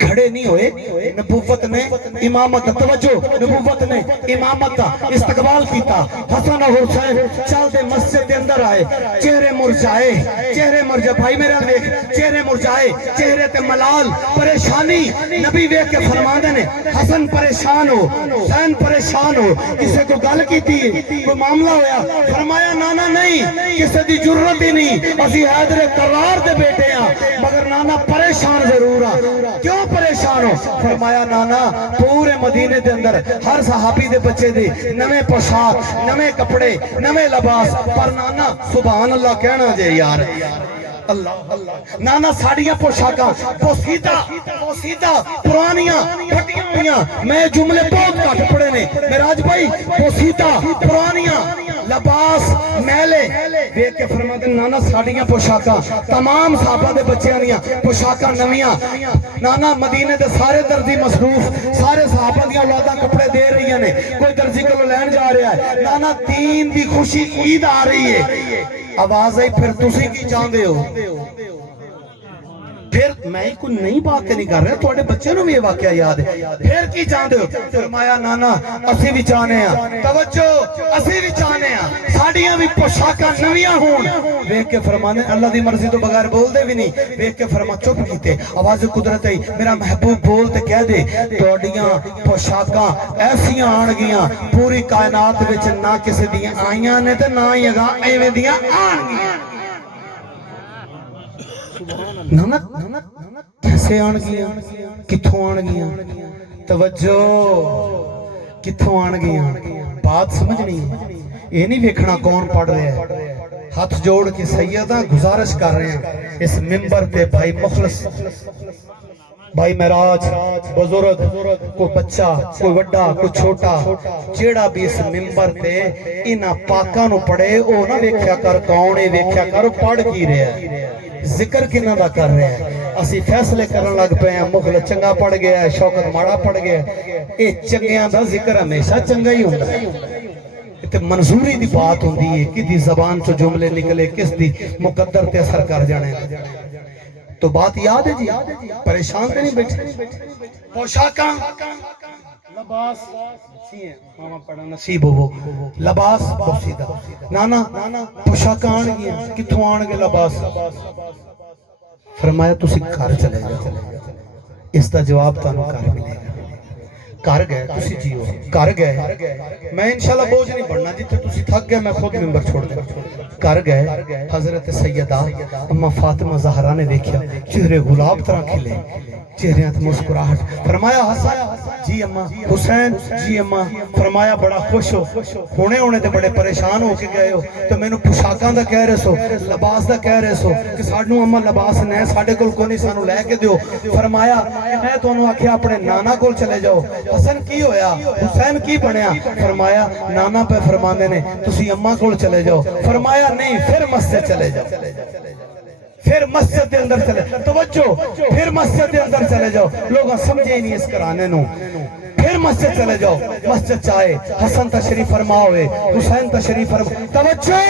کھڑے نہیں ہوئے نبوت نے امامت توجہ نبوت نے امامت استقبال کیتا حسن اور حسین چل دے مسجد دے اندر آئے چہرے مرجائے بھائی میرے دیکھ چہرے مرجائے چہرے تے ملال پریشانی نبی ویکھ کے فرماندے نے حسن پریشان ہو حسین پریشان ہو کسے کو گل کیتی کوئی معاملہ ہویا فرمایا نانا نہیں کسے دی جرت ہی نہیں اسی حیدر کرار دے بیٹے ہیں مگر نانا پریشان ضرور ہے کیوں پریشان ہو فرمایا نانا پورے مدینے دے اندر ہر صحابی دے بچے دے نوے پوشاک نوے کپڑے نوے لباس پر نانا سبحان اللہ کہنا جے یار اللہ اللہ نانا ساڑیاں پوشاکاں پوسیدہ پرانیاں پھٹیاں ہوئیاں میں جملے بہت کٹ پڑے نے میراج بھائی پوسیدہ پرانیاں لباس میلے دیکھ کے فرماتے نانا ساڑیاں پوشاکاں تمام صحابہ دے بچیاں دیاں پوشاکاں نویاں نانا مدینے دے سارے درزی مصروف سارے صحابہ دیاں اولاداں کپڑے دے رہی ہیں کوئی درزی کو لین جا رہا ہے نانا دین دی خوشی عید آ رہی ہے آواز آئی پھر تسی کی چاندے ہو پھر میں ہی کوئی نئی بات نہیں کر رہا تھوڑے بچے نو بھی یہ واقعہ یاد ہے پھر کی چاہتے ہو فرمایا نانا اسی بھی چاہنے ہیں توجہ اسی بھی چاہنے ہیں ساڑیاں بھی پوشاکاں نویاں ہون ویک کے فرمانے اللہ دی مرضی تو بغیر بول دے بھی نہیں ویک کے فرما چپ کیتے آواز قدرت ہے میرا محبوب بول تے کہہ دے توڑیاں پوشاکاں ایسیاں آن گیاں پوری کائنات وچ نہ کسی دیاں آئیاں نے تے نہ ہی اگاں ایویں دیاں آن گیاں نمک کیسے آن گیا کتھوں آن گیا توجہ کتھوں آن گیا بات سمجھنی یہ نہیں ویکھنا کون پڑھ رہے ہیں ہاتھ جوڑ کے سیدہ گزارش کر رہے ہیں اس منبر تے بھائی مخلص بھائی معراج بزرگ کوئی بچہ کوئی وڈا کوئی چھوٹا جیڑا بھی اس منبر تے انہاں پاکاں نو پڑھے او نہ ویکھیا کر کون ہے ویکھیا کر پڑھ کی رہا ہے ذکر کنہ دا کر رہے ہیں اسی فیصلے کرن لگ پہ ہیں مغل چنگا پڑ گیا ہے شوکت ماڑا پڑ گیا ہے اے چنگیاں دا ذکر ہمیشہ چنگا ہی ہوتا ہے تے منظوری دی بات ہوندی ہے کہ دی زبان چو جملے نکلے کس دی مقدر تے اثر کر جانے تو بات یاد ہے جی پریشان تے نہیں بیٹھے پوشاکاں لباس ماما پڑھا نصیب ہو لباس بخشیدہ نانا پوشاکاں آن گیا کتھوں آن گے لباس فرمایا تسی گھر چلے جاؤ اس دا جواب تانوں گھر ملے گا کر گئے تسی جیو کر گئے میں انشاءاللہ بوجھ نہیں بڑھنا جتنے تسی تھک گئے میں خود ممبر چھوڑ دیں کر گئے حضرت سیدہ اما فاطمہ زہرا نے دیکھیا چہرے گلاب طرح کھلے چہریاں تے مسکراہٹ فرمایا حسن جی اما حسین جی اما فرمایا بڑا خوش ہو ہونے تے بڑے پریشان ہو کے گئے ہو تو میں نو پوشاکاں دا کہہ رہے سو لباس دا کہہ رہے سو کہ ساڈوں اما لباس نہیں ساڈے کول کوئی نہیں سانو لے کے دیو فرمایا میں تانوں آکھیا اپنے نانا کول چلے جاؤ حسن کی ہویا حسین کی بنیا فرمایا نانا پہ فرماندے نے تسی اما کول چلے جاؤ فرمایا نہیں پھر مسجد چلے جاؤ پھر مسجد دے اندر چلے توجہ پھر مسجد دے اندر چلے جاؤ لوگاں سمجھے ہی نہیں اس کرانے نو پھر مسجد چلے جاؤ مسجد چاہے حسن تشریف فرما ہوئے حسین تشریف فرما توجہ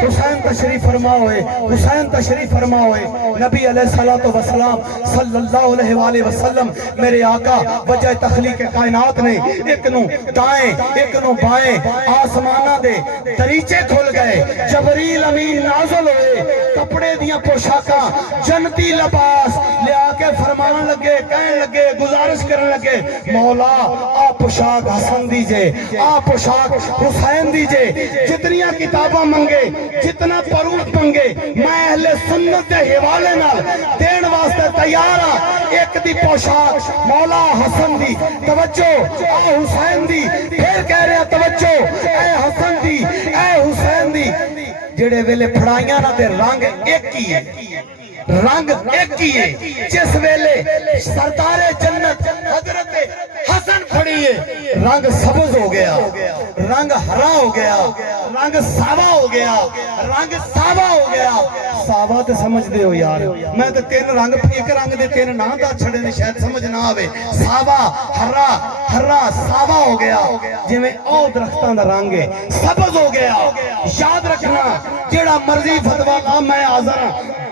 حسین تشریف فرما ہوئے حسین تشریف فرما ہوئے نبی علیہ السلام صلی اللہ علیہ وآلہ وسلم میرے آقا وجہ تخلیق کائنات نے ایک نو دائیں ایک نو بائیں آسمانہ دے دریچے کھل گئے جبریل امین نازل ہوئے کپڑے دیاں پوشاکاں جنتی لباس لے آکے فرمان لگے کہنے لگے گزارش کرنے لگے مولا آپ پوشاک حسن دیجئے آپ پوشاک حسین دیجئے جتنیاں کتاباں منگے جتنا پروف منگے میں اہل سنت دے حوالے نال دین واسطے تیار ہاں ایک دی پوشاک مولا حسن دی توجہ آ حسین دی پھر کہہ رہے ہیں توجہ اے حسن دی اے حسین دی جڑے ویلے پھڑائیاں نہ دے رنگ ایک ہی ہے رنگ ایک ہی ہے جس ویلے سردار جنت حضرت حسن پھڑی ہے رنگ سبز ہو گیا رنگ ہرا ہو گیا رنگ ساوا ہو گیا رنگ ساوا ہو گیا ساوا تے سمجھ دے ہو یار میں تے تین رنگ ایک رنگ دے تین نام دا چھڑے نے شاید سمجھ نہ آوے ساوا ہرا ساوا ہو گیا جی میں او درختان دا رنگ ہے سبز ہو گیا یاد رکھنا جیڑا مرضی فتوہ میں آزر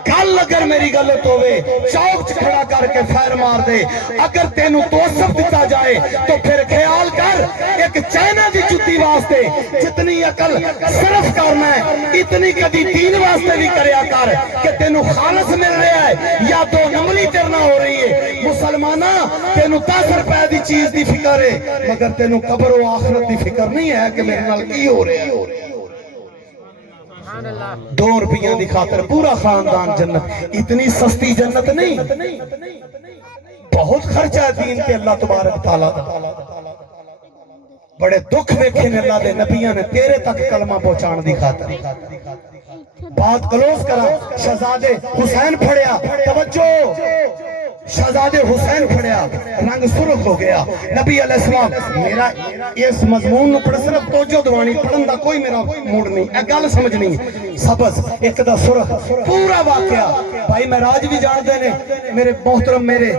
گل اگر میری غلط ہوئے چوک کھڑا کر کے فیر مار دے اگر تینوں توصف دیتا جائے تو پھر خیال کر ایک چائنا دی جتی واسطے جتنی عقل صرف کرنا ہے اتنی کدی دین واسطے بھی کریا کر کہ تینوں خالص مل رہا ہے یا تو نملی ترنا ہو رہی ہے مسلمانہ تینوں 10 روپے دی چیز دی فکر ہے مگر تینوں قبر و آخرت دی فکر نہیں ہے کہ میرے نال کی ہو رہا ہے 2 روپیاں دی خاطر پورا خاندان جنت اتنی سستی جنت نہیں بہت خرچہ ہے دین پہ اللہ تبارک تعالیٰ بڑے دکھ ویکھے نے اللہ دے نبیوں نے تیرے تک کلمہ پہنچان دی خاطر بات کلوز کرا شہزادے حسین پھڑیا توجہ شہزادے حسین پڑھیا رنگ سرخ ہو گیا نبی علیہ السلام میرا اس مضمون نو پڑھ صرف توجہ دوانی پڑھن دا کوئی میرا موڈ نہیں اے گل سمجھنی سبز ایک دا سرخ پورا واقعہ بھائی معراج بھی جان دے نے میرے محترم میرے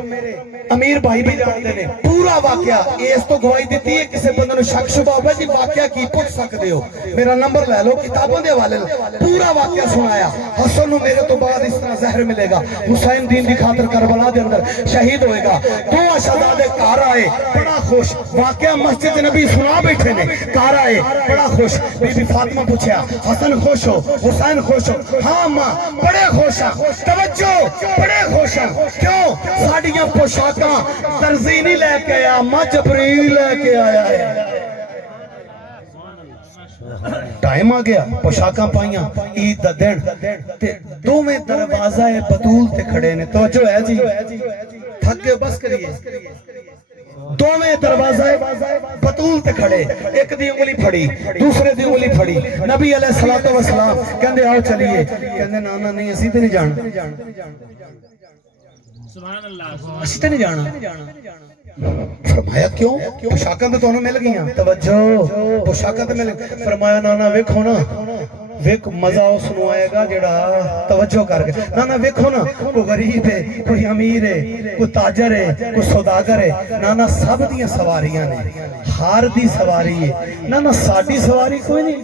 امیر بھائی بھی جان دے نے پورا واقعہ اس تو گواہی دیتی ہے کسی بندے نو شک شبہ ہوگا جی واقعہ کی پوچھ سکتے ہو میرا نمبر لے لو کتابوں دے حوالے پورا واقعہ سنایا حسن نو میرے تو بعد اس طرح زہر ملے گا حسین دین دی خاطر کربلا دے اندر شہید ہوئے گا دو شہزادے کار آئے بڑا خوش واقعہ مسجد نبی سنا بیٹھے نے کار آئے بڑا خوش بی بی فاطمہ پوچھیا حسن خوش ہو حسین خوش ہو ہاں ماں بڑے خوش ہیں توجہ بڑے خوش ہیں کیوں ساڑیاں پوشاکاں درزی نہیں لے کے آیا ماں جبریل لے کے آیا ہے ٹائم آ گیا پوشاکاں پائیاں عید دا دن تے دو میں دروازہ بطول تے کھڑے نے توجہ ہے جی تھک گئے بس کریے دو میں دروازہ بطول تے کھڑے ایک دی انگلی پھڑی دوسرے دی انگلی پھڑی نبی علیہ السلام کہندے آؤ چلیے کہندے نانا نہیں اسی تے نہیں جانا اسی تے نہیں جانا فرمایا کیوں پوشاکاں تے تانوں مل گئیاں توجہ پوشاکاں تے مل فرمایا نانا ویکھو نا ویک مزہ اس نو آئے گا جڑا توجہ کر کے نانا ویکھو نا کوئی غریب ہے کوئی امیر ہے کوئی تاجر ہے کوئی سوداگر ہے نانا سب دیاں سواریاں نے ہار دی سواری ہے نانا ساڈی سواری کوئی نہیں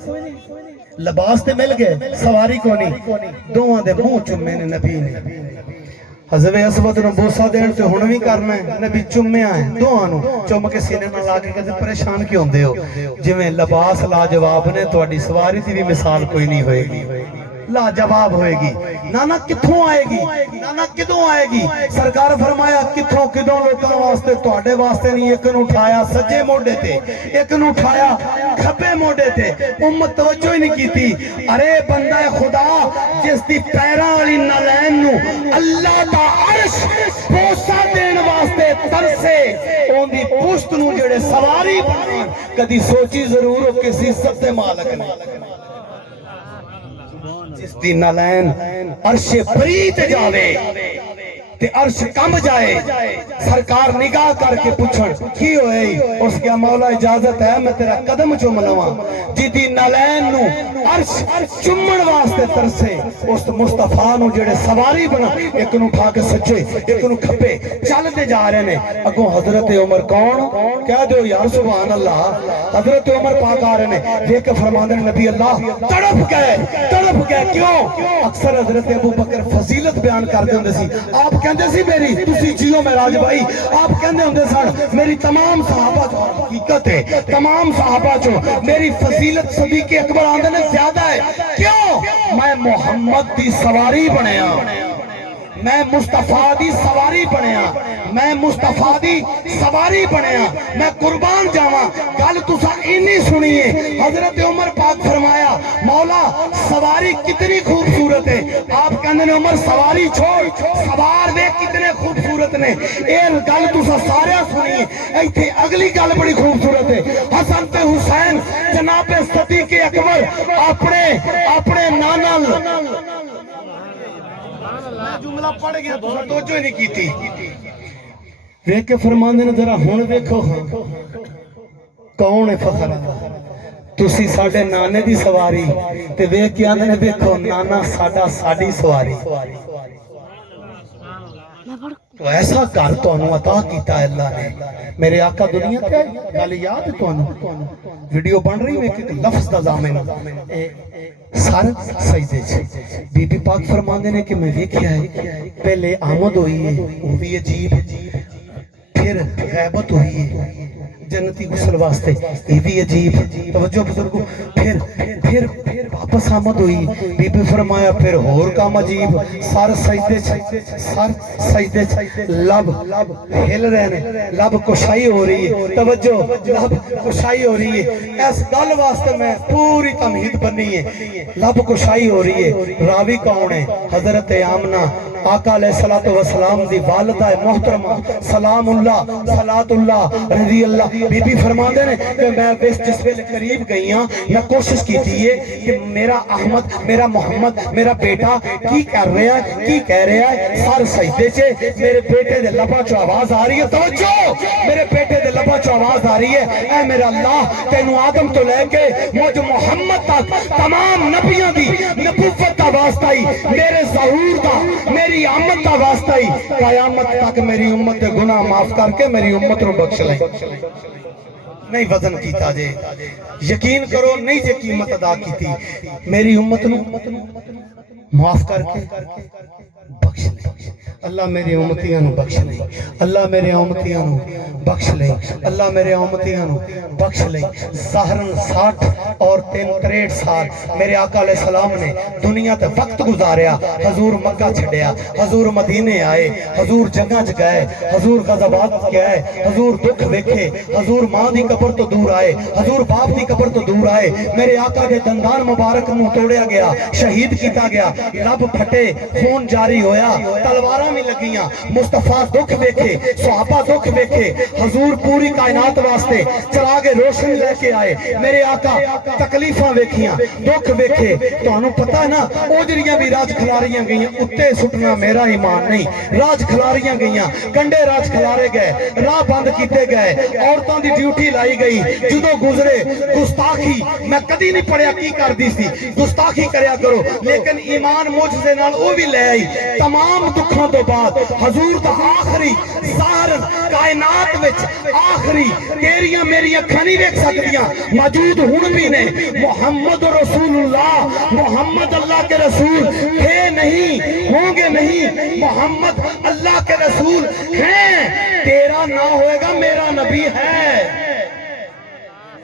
لباس تے مل گئے سواری کوئی نہیں دوواں دے منہ چومے نے نبی نے حضرت اسود نو بوسا دین تے ہن وی کرنا ہے نبی چومیا ہے دوہاں نو چوم کے سینے نال لا کے کہندے پریشان کیوں ہوندے ہو جویں لباس لاجواب نے تہاڈی سواری دی بھی مثال کوئی نہیں ہوئے گی لاجواب ہوئے گی نانا کتھوں آئے گی نانا کدوں آئے گی سرکار فرمایا کتھوں کدوں لوکاں واسطے تہاڈے واسطے نہیں ایک نو اٹھایا سجے موڈے تے ایک نو اٹھایا کھبے موڈے تے امت توجہ ہی نہیں کیتی ارے بندہ خدا جس دی پیراں والی نالین نو اللہ دا عرش بوسا دین واسطے ترسے اون دی پشت نو جڑے سواری بنان کدی سوچی ضرور ہو کس عزت دے مالک نے جس دی نالین عرش پریت جاوے تے عرش کم جائے سرکار نگاہ کر کے پوچھن کی ہوئے اس کیا مولا اجازت ہے میں تیرا قدم چوم لواں جدی نالین نو عرش چومن واسطے ترسے اس مصطفیٰ نو جڑے سواری بنا ایک نو اٹھا کے سجے ایک نو کھپے چل دے جا رہے نے اگوں حضرت عمر کون کہہ دو یار سبحان اللہ حضرت عمر پاک آ رہے نے دیکھ کے فرماندے نبی اللہ تڑپ گئے کیوں اکثر حضرت ابو بکر فضیلت بیان کر دے ہوندے سی آپ کہندے سی میری تسی جیو معراج بھائی آپ کہندے ہوندے سن میری تمام صحابہ جو حقیقت ہے تمام صحابہ جو میری فضیلت صدیق اکبر آندے نے زیادہ ہے کیوں میں محمد دی سواری بنیا میں مصطفیٰ دی سواری بنیا میں مصطفیٰ دی سواری بنیا میں قربان جاواں گل تسا اینی سنیے حضرت عمر پاک فرمایا مولا سواری کتنی خوبصورت ہے آپ کہندے نے عمر سواری چھوڑ سوار دے کتنے خوبصورت نے اے گل تسا سارے سنیے ایتھے اگلی گل بڑی خوبصورت ہے حسن تے حسین جناب صدیق اکبر اپنے نانا جملہ پڑھ گیا تو توجہ نہیں کی تھی ویکھ کے فرماندے نے ذرا ہن ویکھو کون ہے فخر تسی ساڈے نانے دی سواری تے ویکھ کے آندے نے ویکھو نانا ساڈی سواری تو ایسا گھر تانوں عطا کیتا ہے اللہ نے میرے آقا دنیا تے گل یاد تانوں ویڈیو بن رہی میں ایک لفظ دا ضامن سارے سجدے چ بی بی پاک فرماندے نے کہ میں ویکھیا ہے پہلے آمد ہوئی ہے وہ بھی عجیب پھر غیبت ہوئی ہے جنتی غسل واسطے یہ بھی عجیب توجہ بزرگوں پھر واپس آمد ہوئی بی بی فرمایا پھر اور کام عجیب سر سجدے لب ہل رہے ہیں لب کشائی ہو رہی ہے توجہ لب کشائی ہو رہی ہے اس گل واسطے میں پوری تمہید بنی ہے لب کشائی ہو رہی ہے راوی کون ہے حضرت آمنہ آقا علیہ الصلوۃ والسلام دی والدہ محترمہ سلام اللہ صلوات اللہ رضی اللہ بی بی فرماندے نے کہ میں جس ویلے قریب گئی ہاں یا کوشش کی تھی کہ میرا احمد میرا محمد میرا بیٹا کی کر رہا ہے کی کہہ رہا ہے سر سجدے چے میرے بیٹے دے لباں چوں آواز آ رہی ہے توجہ میرے بیٹے دے لباں چوں آواز آ رہی ہے اے میرا اللہ تینوں آدم تو لے کے مجھ محمد تک تمام نبیوں دی نبوت دا واسطہ ہی میرے ظہور دا میری آمد دا واسطہ ہی قیامت تک میری امت دے گناہ معاف کر کے میری امت نو بخش لے نہیں وزن کیتا جے یقین کرو نہیں جے قیمت ادا کیتی میری امت نو معاف کر کے بخش لے اللہ میرے امتیاں نو بخش لے اللہ میرے امتیاں نو بخش لے اللہ میرے امتیاں نو بخش لے ظاہراً 60 اور 63 سال میرے آقا علیہ السلام نے دنیا تے وقت گزاریا حضور مکہ چھڑیا حضور مدینے آئے حضور جگہ گئے حضور غزوات گئے حضور دکھ ویکھے حضور ماں دی قبر تو دور آئے حضور باپ دی قبر تو دور آئے میرے آقا کے دندان مبارک نو توڑیا گیا شہید کیتا گیا لب پھٹے خون جاری ہویا تلواراں بھی لگیاں مصطفیٰ دکھ ویکھے صحابہ دکھ ویکھے حضور پوری کائنات واسطے چراغ روشن لے کے آئے میرے آقا تکلیفاں ویکھیاں دکھ ویکھے تو انہوں پتہ ہے نا اوجریاں بھی راج کھلاریاں گئیاں اتے سٹنا میرا ایمان نہیں راج کھلاریاں گئیاں کنڈے راج کھلارے گئے راہ بند کیتے گئے عورتوں دی ڈیوٹی لائی گئی جدو گزرے گستاخی میں کدی نہیں پڑھیا کی کر دی سی گستاخی کریا کرو لیکن ایمان موجزے نال او بھی لے آئی تمام دکھوں تو بعد حضور دا آخری ظاہر کائنات وچ آخری تیریاں میری اکھاں نہیں ویکھ سکدیاں موجود ہن بھی نے محمد رسول اللہ محمد اللہ کے رسول ہے نہیں ہوں گے نہیں محمد اللہ کے رسول ہیں تیرا نہ ہوئے گا میرا نبی ہے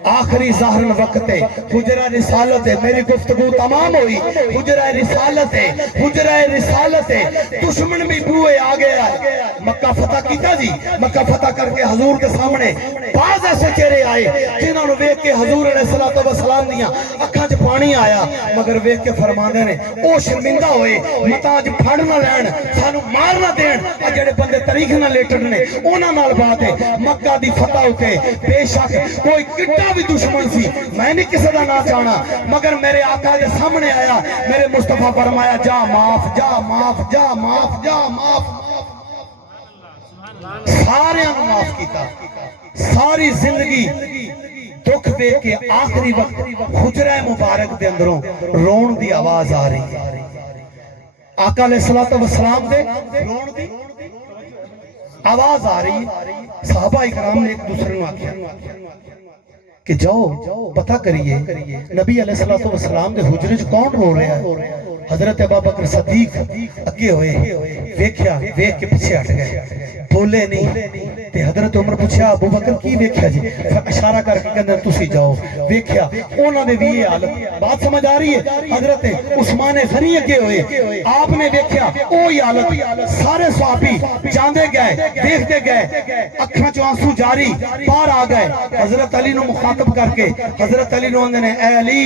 آخری ظاہرن وقت ہے حجرہ رسالت ہے میری گفتگو تمام ہوئی حجرہ رسالت ہے حجرہ رسالت ہے دشمن بھی بوئے آ گیا ہے مکہ فتح کیتا جی مکہ فتح کر کے حضور کے سامنے بعض ایسے چہرے آئے جنہوں نے ویکھ کے حضور علیہ السلام دیاں اکھاں چ پانی آیا مگر ویکھ کے فرماندے نے او شرمندہ ہوئے متا اج پھڑ نہ لین سانو مار نہ دین اج جڑے بندے تاریخ نہ لیٹن نے انہاں نال بات ہے مکہ دی فتح ہوتے بے شک کوئی کٹا بھی دشمن سی میں نہیں کسی دا نہ چاہنا مگر میرے آقا کے سامنے آیا میرے مصطفیٰ فرمایا جا معاف جا معاف جا معاف جا معاف سارے انہوں معاف کیتا ساری زندگی دکھ بے کے آخری وقت حجرہ مبارک دے اندروں رون دی آواز آ رہی ہے آقا علیہ السلام دے رون دی آواز آ رہی ہے صحابہ اکرام نے ایک دوسرے نو آکھیا کہ جاؤ پتہ کریے نبی علیہ السلام دے حجرے جو کون رو رہا ہے حضرت ابوبکر صدیق اگے ہوئے ویکھیا ویکھ کے پیچھے ہٹ گئے بولے نہیں تے حضرت عمر پوچھا ابوبکر کی ویکھیا جی اشارہ کر کے کہندے تسی جاؤ ویکھیا انہاں دے بھی یہ حالت بات سمجھ آ رہی ہے حضرت عثمان غنی اگے ہوئے آپ نے ویکھیا اوہی حالت سارے صحابی جاندے گئے دیکھتے گئے اکھاں چوں آنسو جاری باہر آ گئے حضرت علی نو مخاطب کر کے حضرت علی نو اندے نے اے علی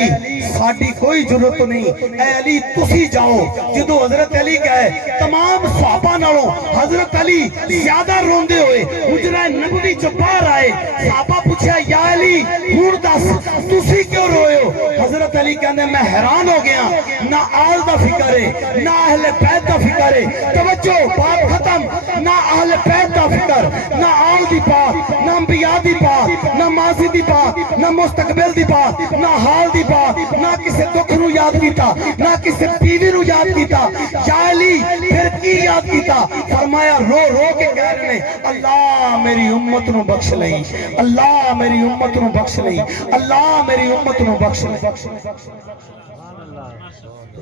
ساڈی کوئی ضرورت نہیں اے علی تسی جاؤ جدو حضرت علی گئے تمام صحابہ نالوں حضرت علی زیادہ روندے ہوئے حجرہ نبوی چ باہر آئے صحابہ پوچھا یا علی ہن دس تسی کیوں روئے ہو حضرت علی کہندے میں حیران ہو گیا نہ آل دا فکر ہے نہ اہل بیت دا فکر ہے توجہ بات ختم نہ اہل بیت دا فکر نہ آل دی بات نہ انبیاء دی بات نہ ماضی دی بات نہ مستقبل دی بات نہ حال دی بات نہ کسی دکھ نو یاد کیتا نہ کسی بیوی نو یاد کیتا یا علی پھر کی یاد کیتا فرمایا رو رو کے کہہ رہے اللہ میری امت نو بخش لئی اللہ میری امت نو بخش لئی اللہ میری امت نو بخش لئی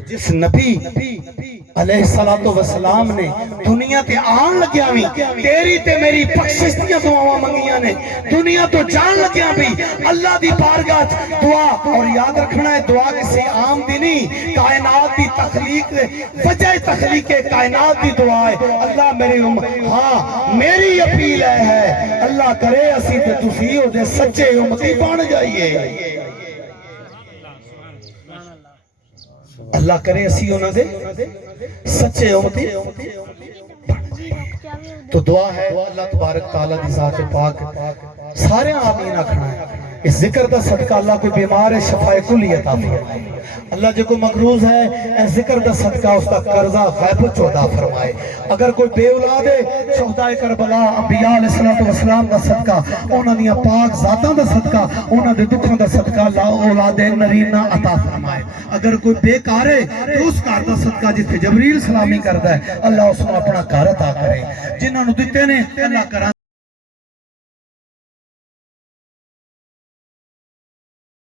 جس نبی علیہ السلام نے دنیا تے آن لگیا بھی تیری تے میری بخشش دیاں دعاواں منگیاں نے دنیا تو جان لگیا بھی اللہ دی بارگاہ دعا اور یاد رکھنا ہے دعا کسی عام دی نہیں کائنات دی تخلیق وجہ تخلیق کائنات دی دعا ہے اللہ میری ہاں میری اپیل ہے اللہ کرے اسی تے تسی او دے سچے امتی بن جائیے اللہ کرے اسی انہاں دے سچے امتی تو دعا ہے اللہ تبارک تعالیٰ دی ذات پاک سارے آمین آکھنا ہے اس ذکر دا صدقہ اللہ کوئی بیمار ہے شفائے کلی عطا فرمائے اللہ جو کوئی مقروض ہے اے ذکر دا صدقہ اس کا قرضہ غیب عطا فرمائے اگر کوئی بے اولاد ہے شہداء کربلا انبیاء علیہ السلام دا صدقہ انہاں دی پاک ذاتاں دا صدقہ انہاں دے دکھاں دا صدقہ اللہ اولاد نرینہ عطا فرمائے اگر کوئی بے کار ہے تو اس کار دا صدقہ جتھے جبریل سلامی کردا ہے اللہ اس کو اپنا کار عطا کرے جنہاں نو دتے نے اللہ کرا